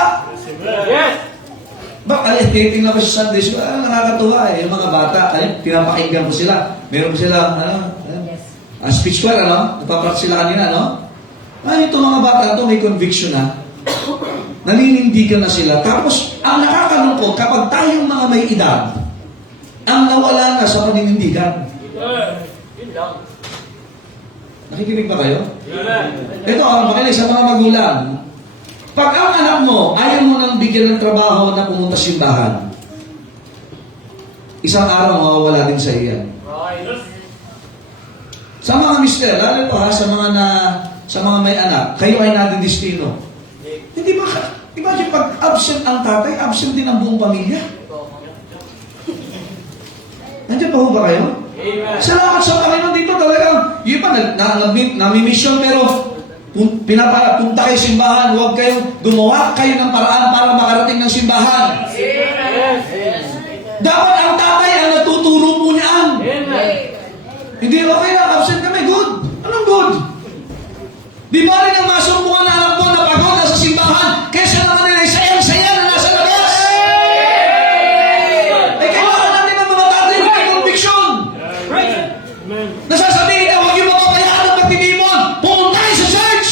Bakit? Tingnan ko sa Sunday School, nakakatuwa eh, yung mga bata, pinapakinggan ko sila. Meron ko sila, speech choir, napaprak sila kanina, ito mga bata, may conviction na. Naninindigan na sila. Tapos, ang nakakalungkot, kapag tayong mga may edad, ang nawala na sa paninindigan. Nakikinig ba kayo? Ito, makinig sa mga magulang. Pag ang anak mo, ayaw mo nang bigyan ng trabaho na pumunta simbahan, isang araw mawawala din sa iyan. Sa mga mister, lalo pa sa mga may anak, kayo ay nadidistino. Hindi ba, imagine pag absent ang tatay, absent din ang buong pamilya. Nandiyan pa ho ba kayo? Salamat sa Panginoon dito talagang, yung pa, nami-mission pero pinapunta kayo simbahan, huwag kayong gumawa kayo ng paraan para makarating ng simbahan. Dapat ang tatay ang natuturo po niyan. Hindi okay na, absent kami, good. Anong good? Di ba rin ang masumpungan na alam ko na pagod na sa simbahan, kesa naman nila sayang-saya na nasa labas. Kailangan natin ang mga tatay may conviction. Nasasabihin na huwag yung mapapayaan ng pagtitipon. Pumunta kayo sa church.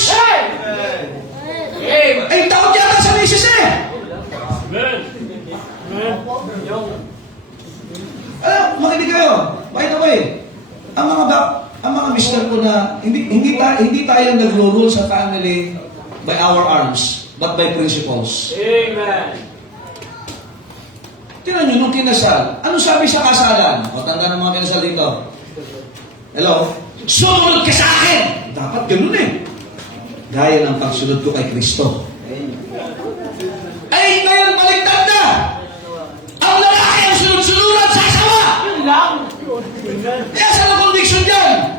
Makinig kayo. By the way, ang mga mister ko na hindi tayo nagro-rule sa family by our arms, but by principles. Amen. Tingnan nyo, nung kinasal, ano sabi sa kasalan? O, tanda ng mga kinasal dito. Hello? Sumunod ka sa akin! Dapat ganun eh. Gaya ng pagsunod ko kay Kristo. Ay, ngayon, baliktad na! Ang lalaki ang sunod-sunuran sa asawa! Yun lang. Kaya saan ang conviction dyan?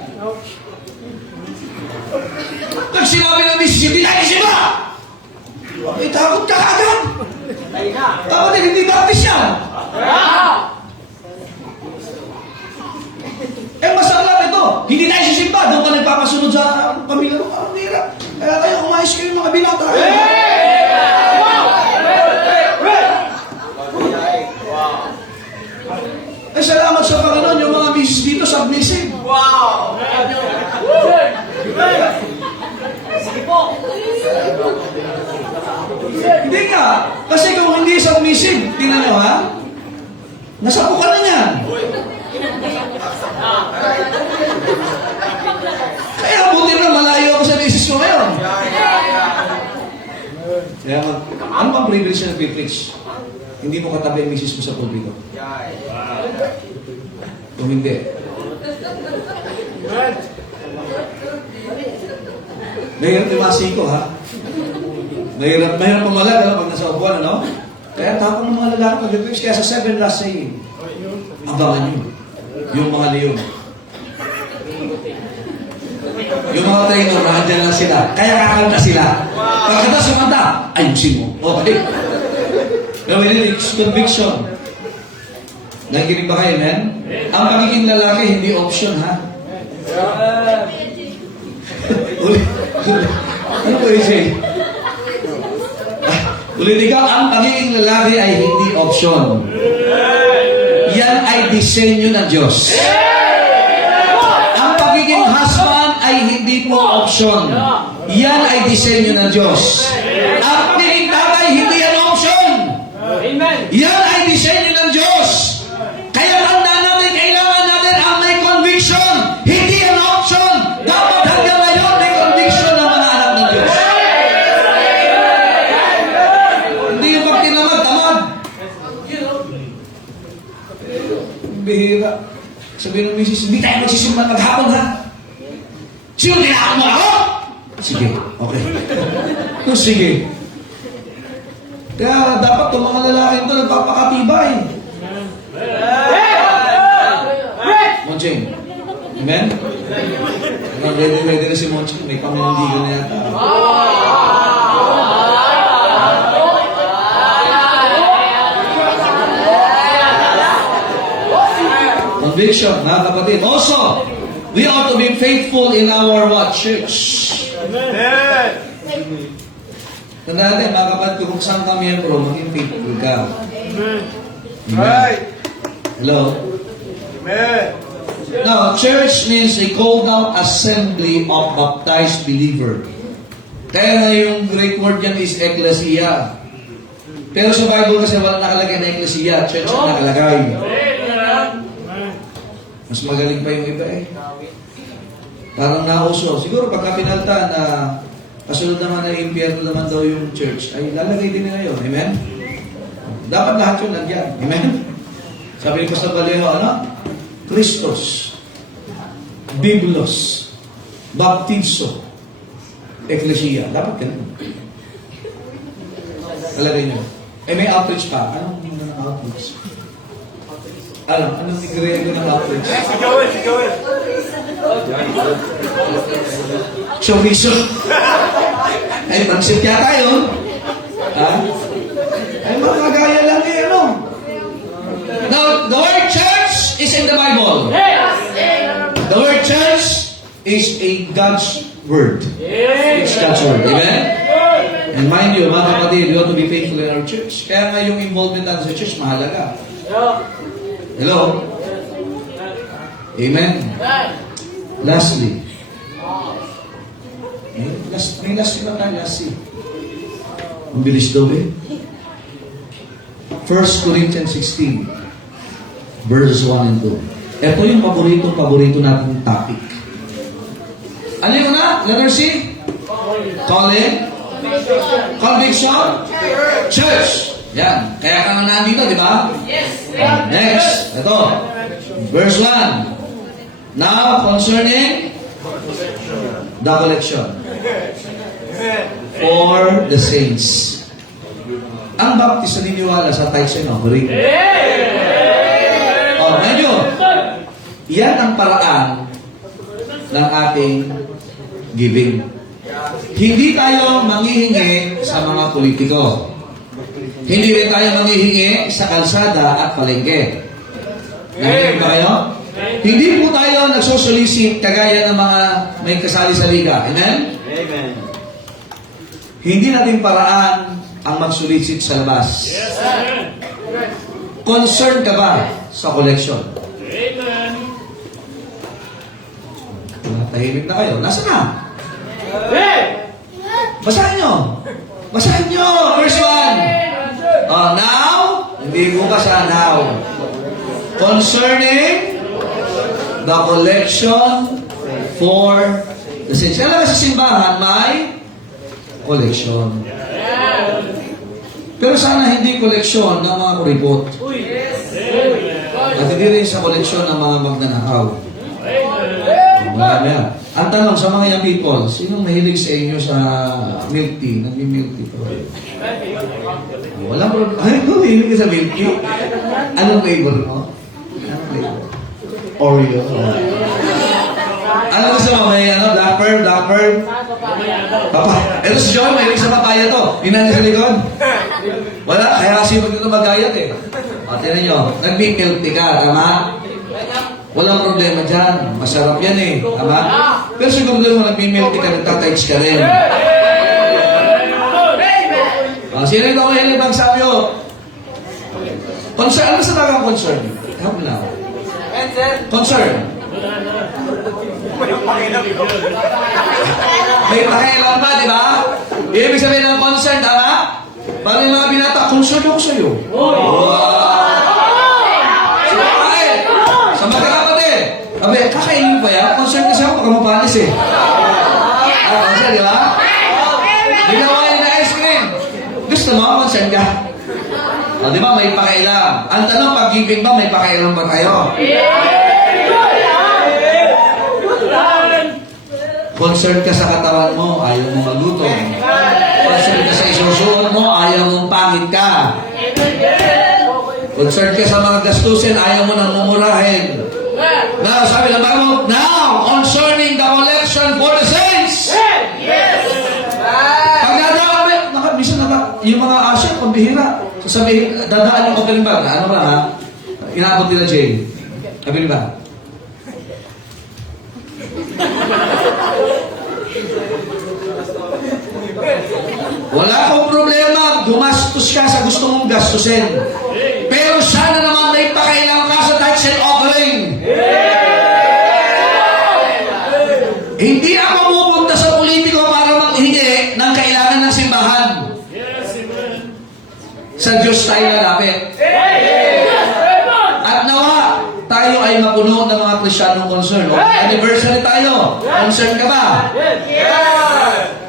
Pag sinabi ng misis, hindi tayo siba! Eh, takot ka agad! Tayo na. Takot eh, hindi baptis yan! Eh, masarap ito. Hindi tayo sisimba. Doon ka nagpapasunod sa pamilya mo. Ang hirap. Kaya kayo, umayos kayo mga binata. Eh, salamat sa Panginoon. Yung mga misis dito, submissive. Wow! Sige po. Hindi nga. Kasi kung hindi submissive, tingnan nyo ha, nasapukan na yan. Kaya buti na malayo ako sa misis ko ngayon. Kaya ano bang privilege na nag-preach? Hindi mo katabi ang misis mo sa publiko. Kung hindi. Mahirap timasi ko, ha? Mahirap pumalag, alam, pag nasa upuan, ano? Kaya tapong ng mga lalaki mag-preach, kaya sa 7 last saying, abangan nyo, yung mga leon. Yung mga trainer, nandiyan lang sila. Kaya kakanta sila. Pagkata sumanta, ayusin mo. Okay? Pero it's conviction. Nakikinig ba kayo, men? Ang pagiging lalaki, hindi option, ha? Ano po i-say? Ulit ikaw, ang pagiging lalaki ay hindi option. Yan ay disenyo ng Diyos. Ang pagiging husband ay hindi po option. Yan ay disenyo ng Diyos. Ang pagiging tatay, hindi yan option. Amen. Yan ay disenyo ng Diyos. Kaya tandaan natin, kailangan natin ang may conviction. Hindi yan option. Dapat hanggang ngayon may conviction ng mga anak ng Diyos. Hindi yung pag tinamad-tamad. Bihira. Sabihin ng misis, hindi tayo magsisimba maghapon, ha? Sino tinakot mo ako? Sige, okay. No, sige. Kaya dapat itong mga lalaki ito nagpapakatibay. Monching. Amen? Ready na si Monching. May paminandigan na yata. Conviction, mga kapatid. Also, we ought to be faithful in our what? Church. Amen! Tandaan natin, mga kapatid, kung saan ka miyembro, maging faithful ka. Amen. Right! Hello? Amen! Now, church means a called out assembly of baptized believer. Kaya nga yung Greek word yan is ecclesia. Pero sa Bible kasi wala nakalagay na ecclesia, church ang nakalagay. Mas magaling pa yung iba eh. Parang nauso. Siguro pagka pinalta na kasunod naman na impyerno naman daw yung church, ay lalagay din nila yun. Amen? Dapat lahat yun nandiyan. Amen? Sabi ni Pastor Vallejo, ano? Christos, Biblos, Baptizo, Ecclesia. Dapat ganun. Talagay nyo. Eh may outreach pa. Anong meaning ng outreach? Anong Grego ng outreach? Sigawin! Sigawin! Chorizo. Ay, pansit yata yun. Ha? Ay, mga gaya lang eh, ano? Now, the word church is in the Bible. The word church is a God's word. It's God's word. Amen? And mind you, mga kapatid, we ought to be faithful in our church. Kaya nga yung involvement natin sa church, mahalaga. Hello? Amen? Lastly. May lastly na tayo, lastly. Ang bilis daw eh. 1 Corinthians 16, verses 1 and 2. Ito yung paborito nating topic. Ano yung una? Letter C? Calling? Conviction? Church. Yan. Kaya ka nga nandito, di ba? Yes. Next. Ito. Verse 1. Now, concerning the collection for the saints. Ang baptist na niniwala sa tithes and offering. Oh, medyo. Yan ang paraan ng ating giving. Hindi tayo manghihingi sa mga politiko. Hindi rin tayo manghihingi sa kalsada at palengke. Nakikinig ba kayo? Hindi po tayo nagsosolicit kagaya ng mga may kasali sa liga. Amen? Amen. Hindi natin paraan ang magsolicit sa labas. Concerned ka ba sa collection? Tahimik na kayo. Nasaan na? Basahin nyo. Basahin nyo. Verse 1. Now, hindi bukas now. Concerning the collection for the saints. Alam mo sa simbahan, may collection. Pero sana hindi collection ng mga kuripot. At hindi rin sa collection ng mga magnanakaw. Marami yan. Ang tanong sa mga young people, sinong mahilig sa inyo sa milk tea? Nagmi-milk tea po. Walang problem. Ay, mahilig ka sa milk tea? Anong flavor mo? Anong flavor? Oreo. Ano gusto mo? May black pearl, black pearl? Papa. Ito si John, mahilig sa papaya to. Hinani sa likod. Wala, kaya kasi pag ito magayat eh. O, tinan nyo, nagmi-milk tea ka, tama? Walang problema dyan. Masarap yan eh. Tama? Pero siguro mo nagmi-milk tea ka, nagtatights ka rin. Sino ito ang mahilig magsabi o? Concern, ano sa tagang concern? Help me now. Concern. May pakialam ba, di ba? Ibig sabihin ng concern, tama? Parang yung mga binata, concern ako sa'yo. Sa magkakapatid. Sabi, kakainin pa yan? Concern kasi ako, baka mapanis eh. Concern, di ba? Ginawa niya na ice cream. Gusto mo, concern ka? O, di ba, may pakailam. Ang tanong, pag-giving ba, may pakailam ba tayo? Concern ka sa katawan mo, ayaw mo magluto. Concern ka sa isusuot mo, ayaw mong pangit ka. Concern ka sa mga gastusin, ayaw mo nang mumurahin. Now, sabi na mo, now, concerning the collection for the saints. Pag nadaan, minsan yung mga asya, pambihira. Sasabihin, dadaan yung open bag. Ano ba ha? Inabot nila Jane. Sabi ba? Wala akong problema, gumastos ka sa gusto mong gastusin. Pero sana naman may pakailangan ka sa tithes and offering. Hindi ako pupunta sa politiko para manghingi ng kailangan ng simbahan. Sa Diyos tayo lalapit. At nawa, tayo ay mapuno ng mga Kristiyanong concern. Anniversary tayo. Concern ka ba?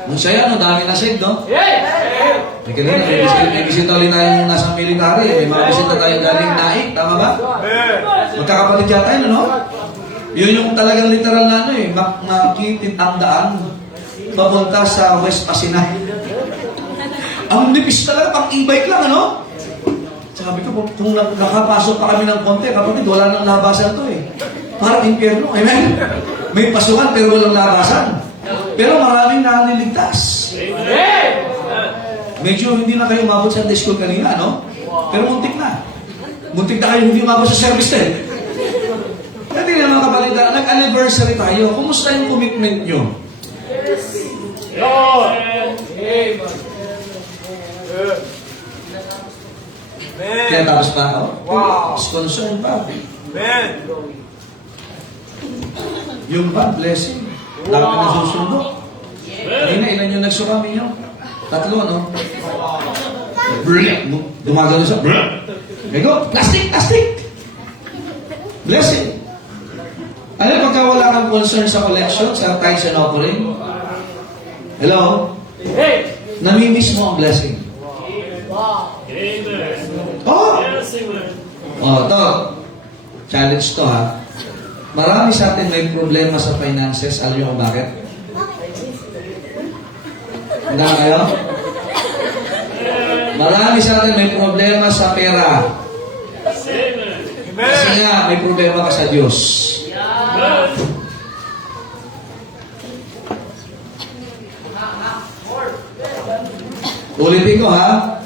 Ang saya, no? Dami na sig, no? May kanina, may bisita ulit tayong nasa military. May mga bisita tayong galing naik. Tama ba? Magkakapalit yata yun, no? Yun yung talagang literal na ano eh. Makitid ang daan. Papunta sa West Pasinay. Ang nipis talaga, pang e-bike lang, ano? Sabi ko, kung nakapasok pa kami ng konti, kapatid, wala nang labasan to eh. Parang impyerno, amen? May pasukan pero walang labasan. Pero maraming naliligtas. Medyo hindi na kayo umabot sa Sunday school kanina, no? Pero muntik na. Muntik na kayo hindi umabot sa service din. Kaya tingnan mga kapatid, nag-anniversary tayo. Kumusta yung commitment nyo? Kaya tapos pa ako? Wow. Concern pa. Amen. Yung ba, blessing. Dami na susundo. Kanina, ilan yung nagsukami nyo? 3, no? Gumagano siya. Ego, plastic, plastic. Blessing. Ano pagka wala kang concern sa collection, sa tithes and offering? Hello? Hey! Namimiss mo ang blessing. Oh! Oh, to. Challenge to ha. Marami sa atin may problema sa finances. Alam niyo kung bakit? Handa kayo? Marami sa atin may problema sa pera. Kasi nga, may problema ka sa Diyos. Ulitin ko ha.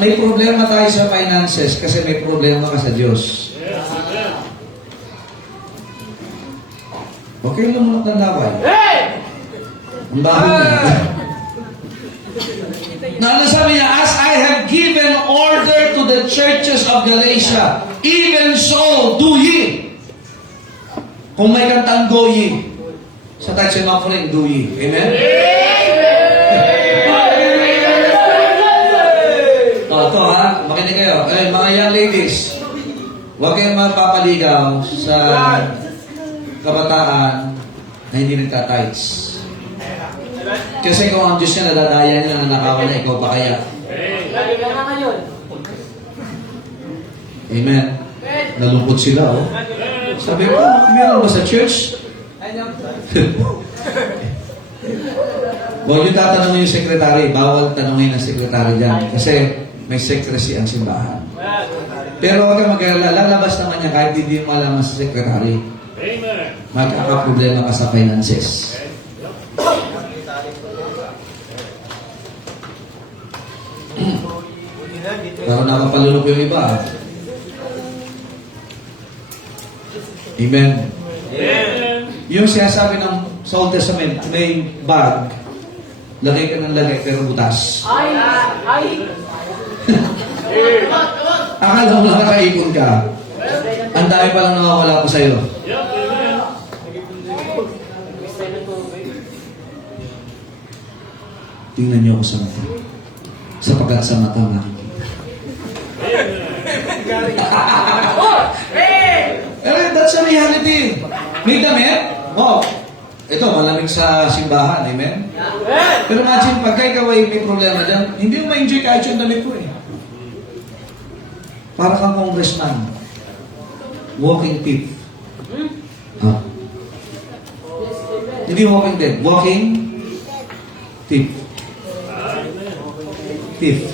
May problema tayo sa finances kasi may problema ka sa Diyos. Okay lang muna tandaway. Hey! Ang baho niya. Na ano sabi niya, as I have given order to the churches of Galatia, even so do ye. Kung may kantang go ye, sa tithes and offering, do ye. Amen? O, ito ha, makinig kayo. Mga young ladies, huwag kayong mapapaligaw sa kabataan na hindi nagka-tithes. Kasi kung ang Diyos niya nadadaya niya na nanakawan na, ikaw pa kaya? Lagi ka na ngayon. Amen. Nalungkot sila, oh. Sabi ko, meron ba sa church? Huwag yung tatanungin yung sekretary. Bawal tanungin ang sekretary dyan. Kasi may secrecy ang simbahan. Pero huwag kang mag-alala. Lalabas naman niya kahit hindi mo malaman sa sekretary. Magkakaproblema ka sa finances. Parang nakapalulok yung iba. Amen. Yung sinasabi ng sa Old Testament, may bag, lagay ka ng lagay, pero butas. Ay! Ay! Akala mo nakakaipon ka. Ang dami pa lang nakawala ko sa'yo. Tingnan niyo ako sa mata. Sapagkat sa mata makikita. That's a reality. May damit? Oh, ito, malamig sa simbahan. Amen? Pero imagine, pagka ikaw ay may problema dyan, hindi mo ma-enjoy kahit yung damit ko eh. Para kang congressman. Walking thief. Huh? Hindi walking dead. Walking thief. Thief.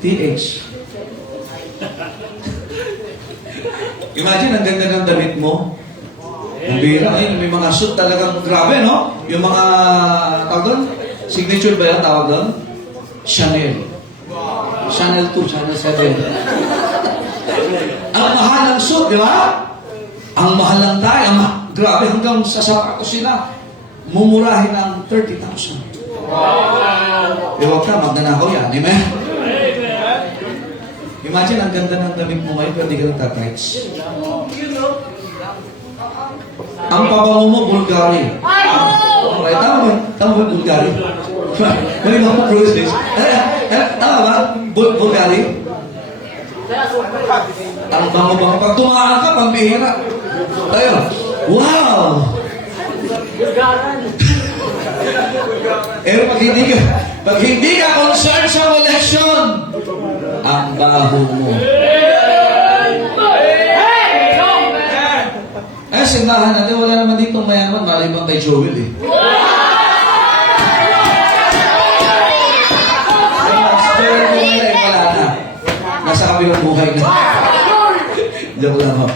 TH. Imagine, ang ganda ng damit mo. Ang bira. Ayun, may mga suit talagang grabe, no? Yung mga, tawag doon? Signature ba yan tawag doon? Chanel. Chanel 2, Chanel 7. Ang mahal ng suit, di ba? Ang mahal ng tie. Grabe, hanggang sa sapatos sila. Mumurahin ng 30,000. Eh, huwag ka, magnanakaw yan. Amen? Imagine, ang ganda ng damit mo ngayon, pero di ka nagtatights. Ang pabango mo, Bulgari. Okay, tama ba Bulgari? Mali ba po, Bruce? Tama ba? Bulgari? Ang bango-bango. Pag tumakan ka, pambihira. Tayo. Wow! Pero pag hindi ka concerned sa collection, ang baho mo. Eh, simbahan natin, wala naman dito mayaman, malibang kay Joel eh. Joel mo wala na. Nasa kabilang buhay na. Joke lang ho.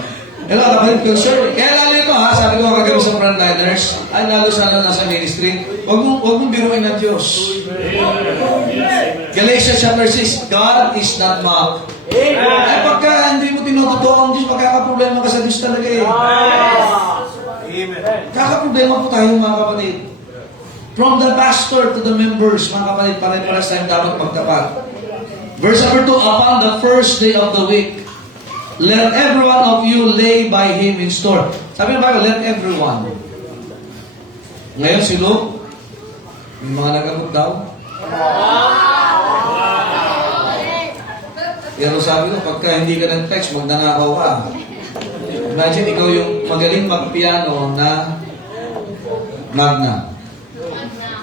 Hello, kapatid ko, sir. Kaya lalo ito ha, sabi ko kagabi sa frontliners, ay lalo sana nasa ministry, huwag mong biruin ng Diyos. Galatians chapter 6, God is not mocked. Eh, pagka hindi mo tinutotoo ang Diyos, magkakaproblema ka sa Diyos talaga eh. Kakaproblema po tayo mga kapatid. From the pastor to the members, mga kapatid, pare-pares tayong dapat magtapat. Verse number 2, upon the first day of the week, let every one of you lay by him in store. Sabi ng Bible, let everyone. Ngayon si Luke, may mga nagamot daw. Pero sabi ko, pagka hindi ka nag-text, magnanakaw ka. Imagine, ikaw yung magaling mag-piano na magna.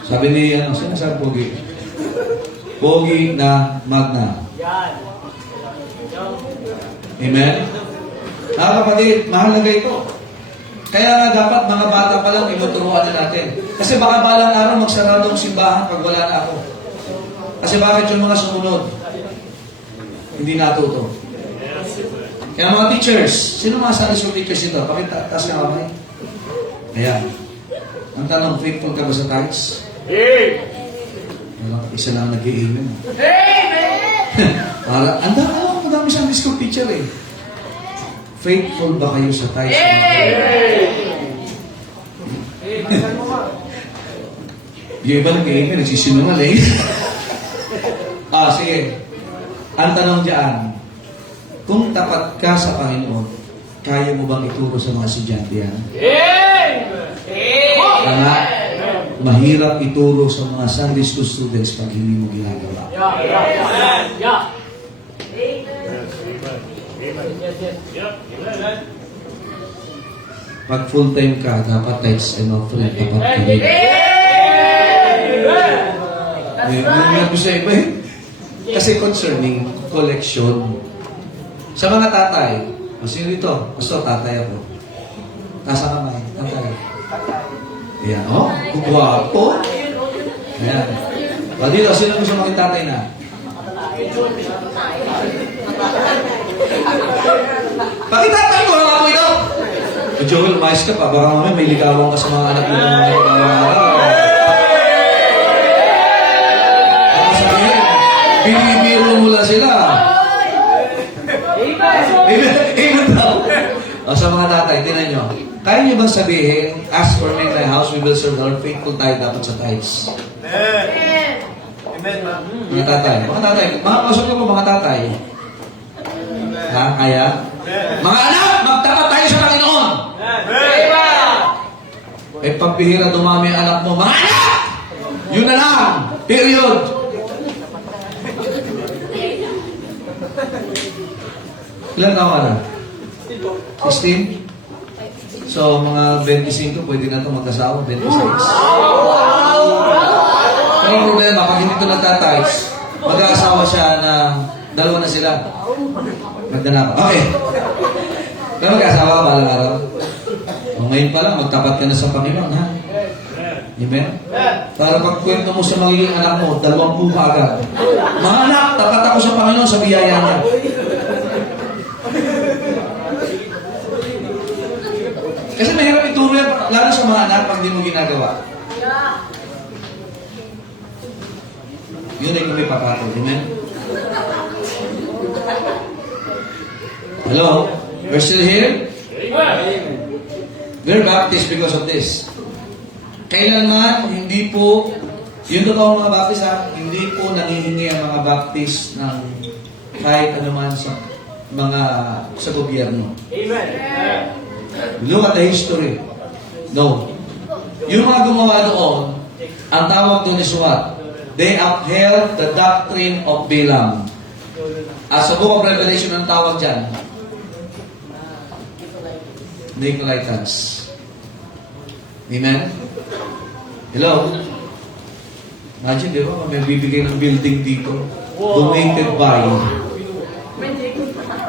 Sabi ni, sino sabi Pogi? Pogi na magna. Yan. Amen? Mga kapatid, mahalaga ito. Kaya nga dapat mga bata pa lang inuturuan na natin. Kasi baka balang araw magsaradong simbahan pag wala na ako. Kasi bakit yung mga sumunod? Hindi natuto. Kaya mga teachers, sino mga Sunday school teachers dito? Pakita, taas ka kamay. Ayan. Ang tanong, faithful ka ba sa tithes? Isa lang nag-i-amen. Para, madami Sunday school teacher eh. Faithful ba kayo sa tithes? Yung iba nag-i-amen, nagsisinungaling. Sige. Ang tanong dyan, kung tapat ka sa Panginoon, kaya mo bang ituro sa mga estudyante yan? Kaya mahirap ituro sa mga Sunday school students pag hindi mo ginagawa. Pag full-time ka, dapat tithes and offering, tapat ka rin. Yung sa iba eh. Kasi concerning collection. Sa mga tatay, sino ito? Gusto, tatay ako. Nasa kamay, tatay. Ayan, gwapo. Ayan. Dito, sino gusto maging tatay na? Bakit tatay ko? Wala mo ito? Joel, umayos ka pa. Baka mamaya may ligawan ka sa mga anak mo ng mga ligawan. Binibiro mo lang sila. Amen daw. Sa mga tatay, tinan nyo. Kaya nyo bang sabihin, ask for me in my house, we will serve the Lord, faithful tayo dapat sa tithes. Amen, ma'am. Mga tatay. Mga kausap ko mga tatay. Ha? Kaya? Mga anak, magtapat tayo sa Panginoon. Eh, pagpihira dumami ang anak mo, mga anak! Yun na lang. Period. Ilan taon ka na? 16? So, mga 25, pwede na ito magkasawa, 26. Pero ang problema, pag hindi ito nagtatights, mag-aasawa siya na dalawa na sila. Magdanapa. Okay. Pero mag-aasawa ka balang araw. O ngayon pa lang, magtapat ka na sa Panginoon, ha? Amen? Para pagkwento mo sa magiging anak mo, 20 ka agad. Mga anak, tapat ako sa Panginoon sa biyaya niya. Kasi mahirap ituro yan, lalo sa mga anak pag di mo ginagawa. Yun ay kung may papatol. Amen? Hello? We're still here? We're baptized because of this. Kailanman, hindi po, yun totoo mga baptist ha, hindi po nangihingi ang mga baptist ng kahit anuman sa mga sa gobyerno. Amen. Look at the history. No. Yung mga gumawa doon, ang tawag doon is what? They upheld the doctrine of Balaam. Sa Book of Revelation, ang tawag dyan? Nicolaitans. Amen? Hello? Imagine, di ba? May bibigay ng building dito. Donated by.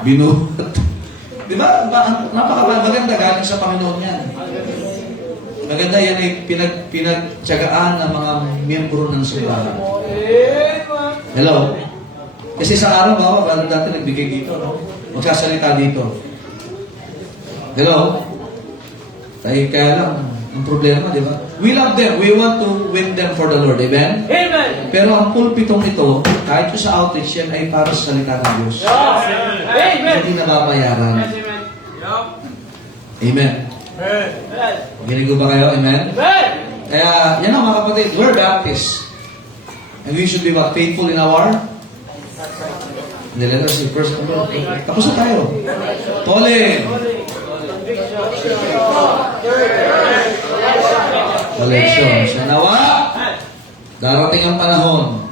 Binuhat. Di ba? Maganda galing sa Panginoon yan. Maganda yan ay pinagtsagaan ng mga miyembro ng simbahan. Hello? Kasi sa araw, bawa, dati nagbigay dito, no? Magsasalita dito. Hello? Kaya lang, ang problema, di ba? We love them. We want to win them for the Lord. Amen? Amen. Pero ang pulpitong ito, kahit yung sa outreach yan, ay para sa salita ng Diyos. Amen. Hindi nababayaran. Amen. Ginigo ba kayo? Amen? Kaya, yan ang mga kapatid, we're Baptists. And we should be what? Faithful in our? Let us see, first of all. Tapos na tayo. Pauline. Collection. So nawa, darating ang panahon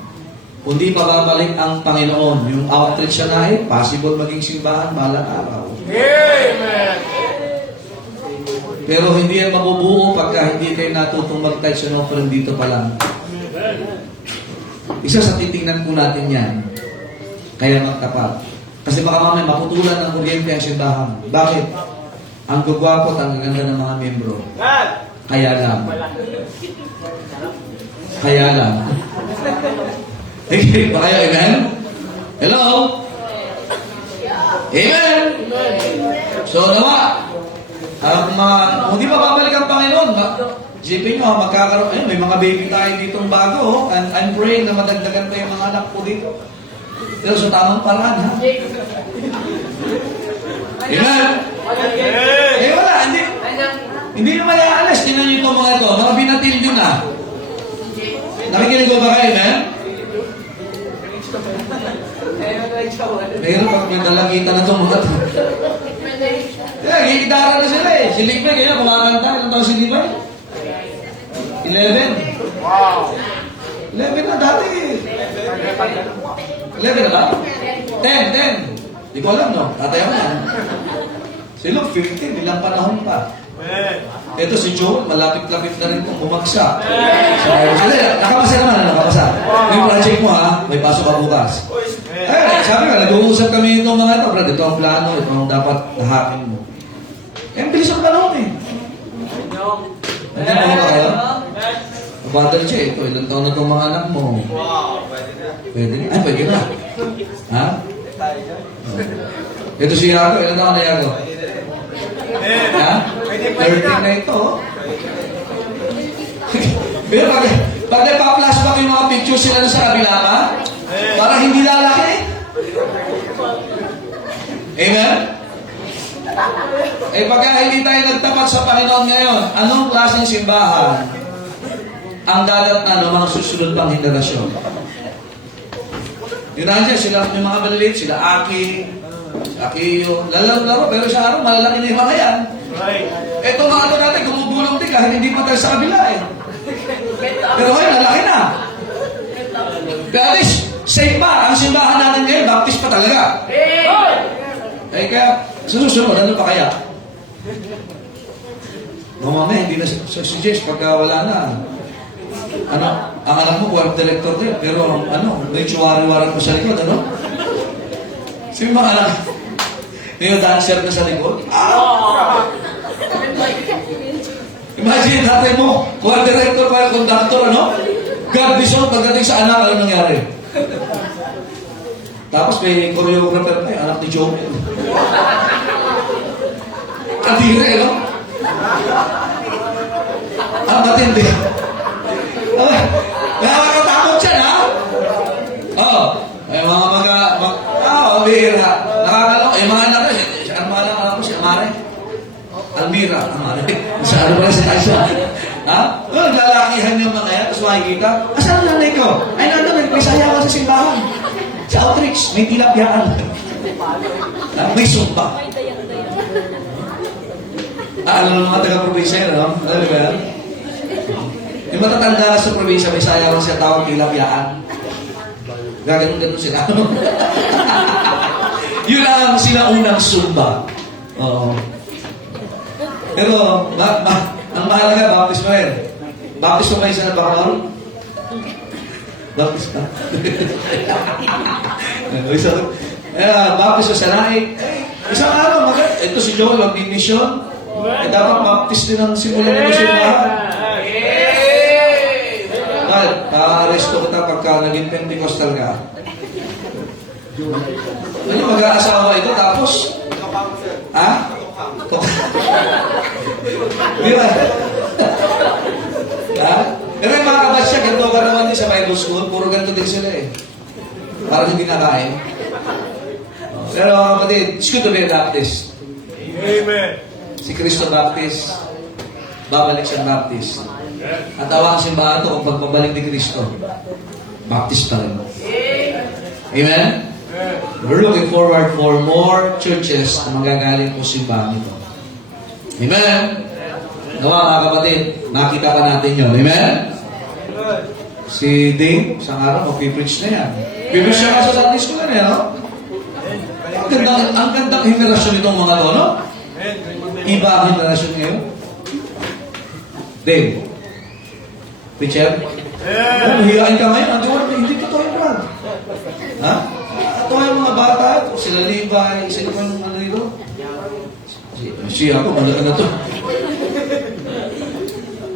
kundi babalik ang Panginoon. Yung outreach siya na possible maging simbahan balang araw. Amen. Pero hindi yan mabubuo pagka hindi kayo natutong mag-tithe and offering dito pa lang. Isa sa titingnan po natin yan. Kaya magtapat. Kasi baka mamaya maputulan ng kuryente ang simbahan. Bakit? Ang gugwapo at ang gaganda ng mga membro. Kaya lang. Kaya lang. Okay, ba kayo? Amen? Hello? Amen? So, nawa. Kung di pa babalik ang Panginoon, isipin nyo, magkakaroon, ayun, may mga baby tayo ditong bago, oh, and I'm praying na madagdagan pa yung mga anak po dito. Pero sa tamang paraan, ha? Amen? Eh, wala, hindi naman iaalis. Tingnan nyo itong mga ito, mga binatil nyo na. Nakikinig ko ba kayo, amen? Mayroon pag may dalagitan na itong mga ito. Yeah, gigitara na sila eh. Si Lipe, kaya kumakanta. Ilang taon si Lipe? 11. Wow. 11 na dati. 11 na ba? 10. Di ko alam, no? Tatay ako yan. Si Luke, 15. Ilang panahon pa. Amen. Ito si Joel, malapit-lapit na rin itong bumagsak. Nakapasa naman, nakapasa. May project mo ha, may pasok ka bukas. Sabi ka, nag-uusap kami itong mga ito, Brad, ito ang plano, ito ang dapat lahakin mo. Eh, ang bilis ang panahon eh. Nandiyan ba kayo? Badal siya, ito, ilang taon na itong mga anak mo. Pwede na. Ay, pwede na. Ha? Ito si Yago, ilang taon na Yago? Ha? 13 na ito. Pero pag nagpa-flashback yung mga pictures sila sa kabila ka, para hindi lalaki. Amen? Eh pagka hindi tayo nagtapat sa Panginoon ngayon, anong klaseng simbahan ang dadat na mga susunod pang henerasyon? Yun nandiyan, sila yung mga maliliit, sila Aki yung laro-laro, pero sa araw, malalaki na yung mga yan. Ito mga ito natin, gumugulong din kahit hindi pa tayo sa kabila eh. Pero ngayon, lalaki na. Pero at least, safe pa. Ang simbahan natin ngayon, baptist pa talaga. Eh kaya, susunod, ano pa kaya? Mamaya, hindi na si Jess, pagka wala na. Ano, ang anak mo, web director din, pero may tsuwari-waran ko sa likod, ano? Sino mga anak? May dancer na sa likod? Imagine natin mo, kung director pa yung conductor, ano? God vision, pagdating sa anak, ano nangyari? Tapos may choreographer pa yung anak ni Joey. Kadire, no? Ang matindi. Nakakatakot siya, ha? Oo. May mga bihira. Nakakalok. Yung mga anak ko, ang mga anak ko si Amare. Almira, Amare. Sa ano ba si Aisha? Ha? Lalakihan yung mga yan. Tapos makikita, asan ang nanay ko? Ay, nandun, may sayawan sa simbahan. Sa outreach, may tilapyaan. May sumpa. Ano ng mga taga-probinsya, no? Ano ba yan? Yung matatanda sa probinsya, may sayawan siya tawag tilapyaan. Gaganon sila. Yun ang sinaunang sumba. Oo. Pero, ang mahalaga, baptist pa rin. Baptist pa ba isa na bakal? Baptist pa. Baptist pa sa naik. Isang araw, ito si Joel, mag-mission. Dapat baptist din ang simulan ng mission ba? Dahil, arresto kita pagka naging Pentecostal ka. Ano mag-aasawa ito tapos? Ha? Di ba? Ha? Pero yung mga kabat siya, ganito ka naman din sa Bible School, puro ganito din sila eh. Parang hindi nakain. Pero mga kapatid, it's good to be a Baptist. Amen. Si Cristo Baptist, babalik siyang Baptist. At awang simbahan ito kung pagpabalik ni Cristo, Baptist pa rin. Amen? We're looking forward for more churches na magagaling po simbahan ito. Amen? Nawa mga kapatid, nakita ka natin yun. Amen? Si Dave, isang araw, mag-preach na yan. Pipreach siya sa Sunday school na yan, no? Ang gandang henerasyon itong mga to, no? Iba ang henerasyon ngayon. Dave, preacher? Hiyain ka ngayon, hindi pa to yung plan. Ha? Ito yung mga bata, sila Levi, sila pa yung ano dito? Siya ako, ano ka na to?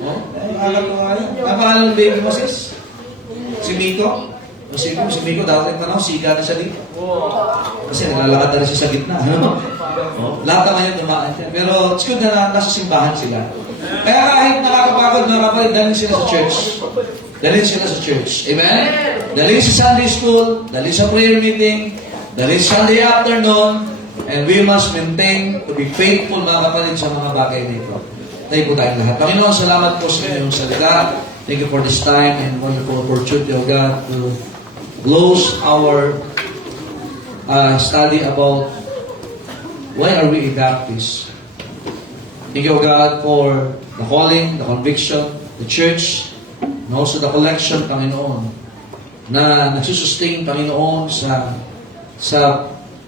Oh, alam ko nga yun. Napaalam ng baby mo, sis? Si Miko? Si Miko, dapat yung tanong, siga na siya dito. Kasi naglalakad na rin siya sa gitna. Ano? Lahat naman yun, dumaan siya. Pero it's good na nasa simbahan sila. Kaya kahit nakakapagod mga kapatid, dalhin sila sa church. Dalhin sila sa church. Amen? Dalhin sa Sunday school, dalhin sa prayer meeting, dalhin sa Sunday afternoon, and we must maintain to be faithful mga kapatid sa mga bagay nito. Tayo po tayong lahat. Panginoon, salamat po sa inyong salita. Thank you for this time and wonderful opportunity, O God, to close our study about why are we a Baptist. Thank you, O God, for the calling, the conviction, the church, and also the collection, Panginoon, na nagsusustain, Panginoon, sa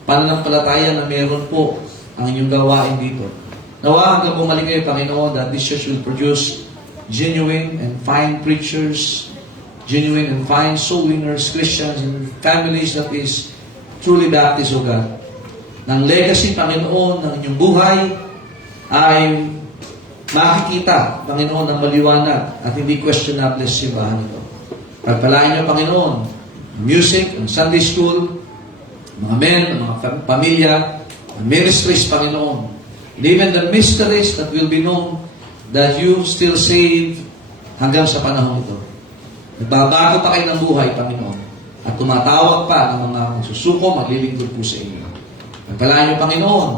pananampalataya na meron po ang inyong gawain dito. Nawa hanggang bumalik kayo, Panginoon, that this church will produce genuine and fine preachers, genuine and fine soul winners, Christians, and families that is truly Baptist, O God. Ng legacy, Panginoon, ng inyong buhay ay makikita, Panginoon, ng maliwanag at hindi questionable sa simbahan ito. Pagpalain niyo, Panginoon, music, ang Sunday school, mga men, mga pamilya, ministries, Panginoon, and even the mysteries that will be known that you still save hanggang sa panahon ito. Nagbabago pa kayo ng buhay, Panginoon, at tumatawag pa ng mga susuko, maglilingkod po sa inyo. Pagpalaan niyo, Panginoon,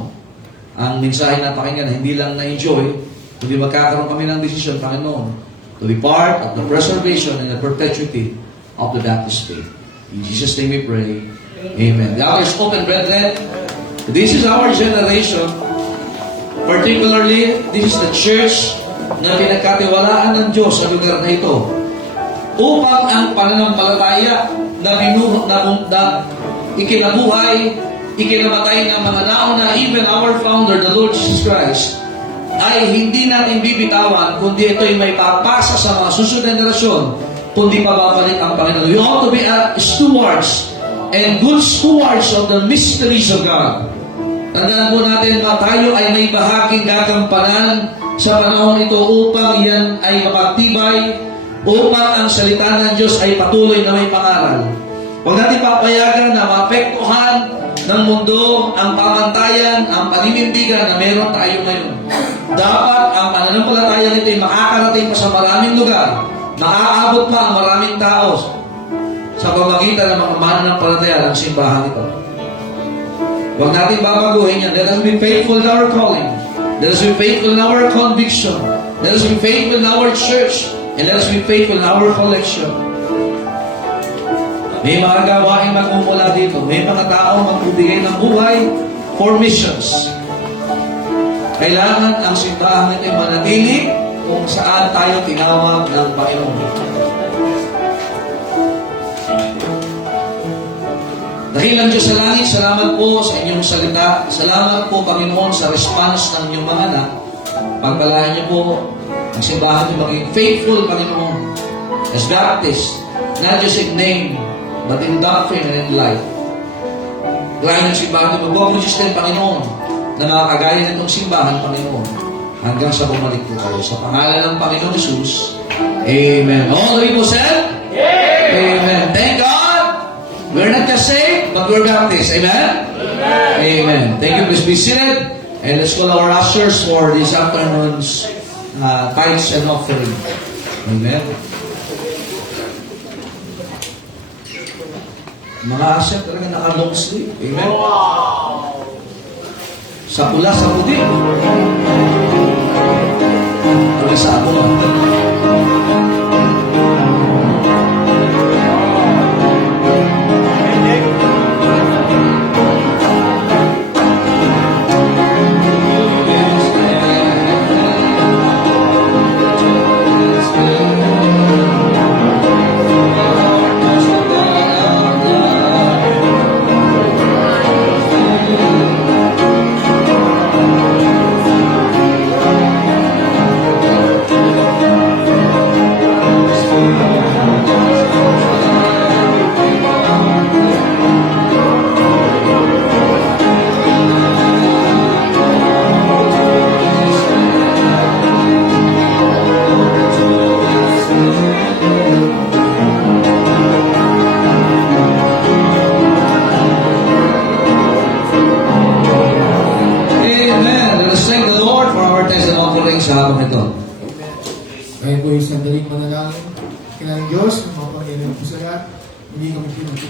ang mensahe na pakinggan na hindi lang na-enjoy, hindi magkakaroon kami ng desisyon, Panginoon, to be part of the preservation and the perpetuity of the Baptist faith. In Jesus' name we pray. Amen. The hour is open, brethren. This is our generation. Particularly, this is the church na pinagkatiwalaan ng Diyos sa lugar na ito upang ang pananampalataya na ikinabuhay, ikinamatay ng mga nauna, even our founder, the Lord Jesus Christ, ay hindi natin bibitawan kundi ito ay may papasa sa mga susunod na henerasyon kundi pababalik ang Panginoon. We ought to be stewards and good stewards of the mysteries of God. Tandaan po natin na tayo ay may bahaging gagampanan sa panahon ito upang yan ay mapagtibay, upang ang salita ng Diyos ay patuloy na may pangaral. Huwag natin papayagan na maapektuhan ng mundo ang pamantayan, ang paninindigan na meron tayo ngayon. Dapat ang pananampalataya nito ay makakarating pa sa maraming lugar, makakaabot pa ang maraming tao sa pamagitan ng mga mananampalataya ng simbahan ito. Huwag natin babaguhin yan. Let us be faithful in our calling. Let us be faithful in our conviction. Let us be faithful in our church. And let us be faithful in our collection. May mga gawain magmumula dito. May mga tao magbibigay ng buhay for missions. Kailangan ang simbahan ay manatili kung saan tayo tinawag ng Panginoon. Dahilan Diyos sa langit, salamat po sa inyong salita. Salamat po, Panginoon, sa response ng inyong mga anak. Pagpalaan niyo po ang simbahan niyo maging faithful, Panginoon, as Baptist, not just in name, but in doctrine and in life. Kailangan ng simbahan niyo mag-produce din, Panginoon, na mga kagaya ng itong simbahan, Panginoon, hanggang sa bumalik po kayo. Sa pangalan ng Panginoon Jesus, Amen. All the people said? Amen. Thank God. We're not just saved, but we're Baptist. Amen? Amen. Thank you. Please be seated. And let's call our ushers for this afternoon's tithes and offering. Amen. Mga usher talaga naka-long sleeve. Amen. Sa pula, sa puti. Tuloy sa ako.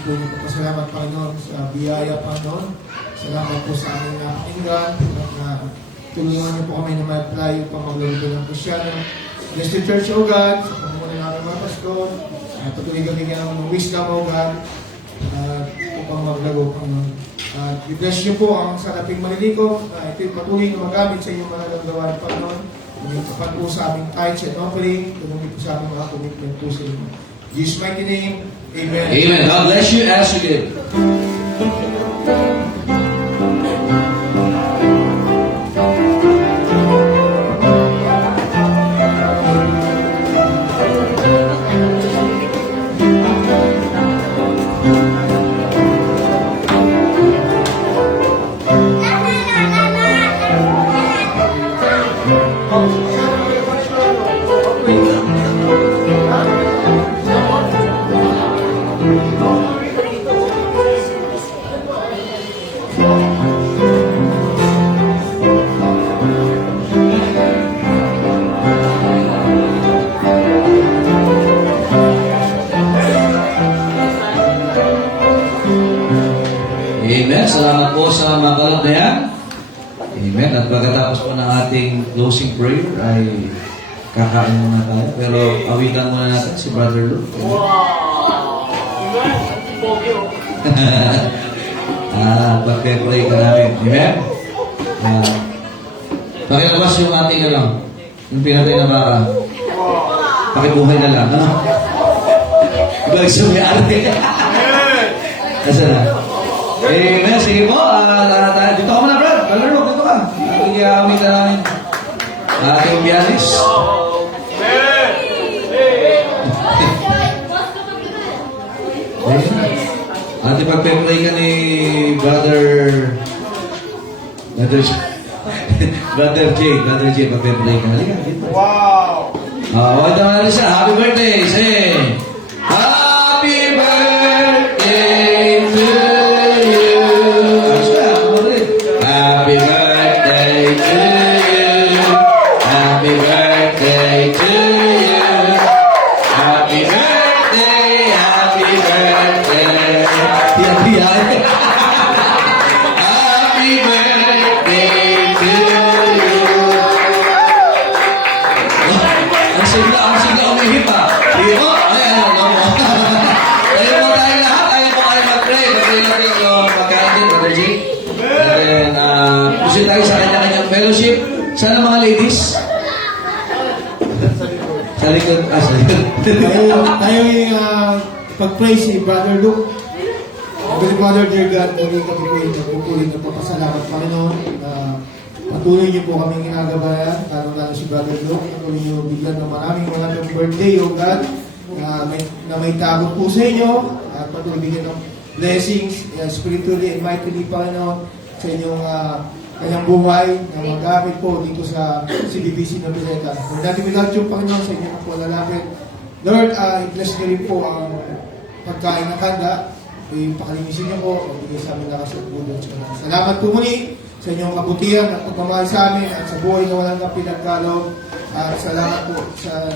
po niyo pasalamat, Panginoon, sa biyaya, Panginoon. Salamat po sa aming napakinggan at na tulungan niyo po kami na ma-apply yung pamagluluto ng Kristyano. Bless the church, O God, sa pamumuno namin mga pastor. At patuloy kami ng wisdom, O God, upang maglago, Panginoon. At i-bless niyo po ang saraping maliligo. Ito'y patuloy na magamit sa inyong mga gagawa, Panginoon. Tapat po sa aming tithes and offering. Tulungan po sa aming mga commitment po sa inyo. In Jesus' mighty name, Amen. Amen. God bless you as you give. Amen. Salamat po sa mga kalab na yan. Amen. At pagkatapos po ng ating closing prayer ay kakain muna tayo. Pero awitan muna natin si Brother Luke. Wow! Pogi, oh. Pagpe-pray ka namin. Amen. Pakilabas yung ating yung pinatay na baka. Pakibuhay na lang. Ano? Ibig sabihin. Asa na? Amen. Sige po. Dito ka muna, Brad. Brother Luke, dito ka. Aking na namin. Ating biyanis. Ate, pagpe-play ka ni Brother J, pagpe-play ka. Halika, dito. Wow! Wag naman na siya. Happy birthday! Say, Happy birthday to you! Happy birthday to you! Happy birthday to you! Happy birthday! Happy birthday! Tiyak-tiyak. Happy birthday to you! Ang sigla umihip ha. Sige po. Ayan mo. Ayaw mo tayo lahat. Ayaw mo kayo mag-pray. Mag-pray natin yung pagkain din, Brother G. And then, pusin tayo sa kanya-kanyang fellowship. Sana mga ladies? Sa likod. Sa likod. Tayo yung pag-pray si Brother Luke. Heavenly Father, dear God, muli kami po yung nagpupulit na papasalamat, Panginoon. Patuloy niyo po kaming ginagabayan, lalo si Brother Luke. Patuloy niyo bigyan ng maraming birthday, O God, na may tago po sa inyo. At patuloy bigyan ng blessings, spiritually and mightily, Panginoon, sa inyong kanyang buhay na magamit po dito sa CBBC na Pileta. Kung dati without yung Panginoon sa inyo na po lalapit. Lord, i-bless niyo rin po ang pagkain ng handa. Pakalimisin niyo po, bigay sa amin lakas at budol. Salamat po muli sa inyong kabutihan at pagmamahal sa amin at sa buhay na walang pinagkalog. At salamat po sa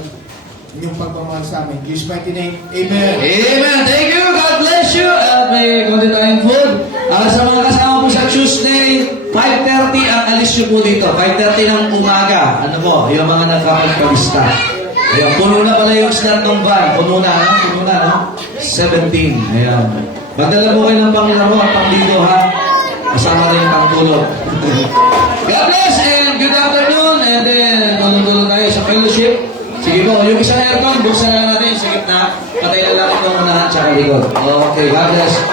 inyong pagmamahal sa amin. In Jesus' mighty name, Amen. Amen. Thank you. God bless you. At may konti tayong food. Sa mga kasama po sa Tuesday, 5:30 ang alis nyo po dito. 5:30 ng umaga. Ano po? Yung mga nagkakagpalista. Ayan, puno na pala yung slot ng van. Puno na, no? Puno na, no? 17. Ayan. Magdala po kayo ng panglaro at pangligo, ha? Kasama rin yung pangtulog. God bless and good afternoon. And then, tulong-tulong tayo sa fellowship. Sige po, yung isang aircon, buksan na natin sa gitna. Patay na lang ito unahan sa likod. Okay, God bless.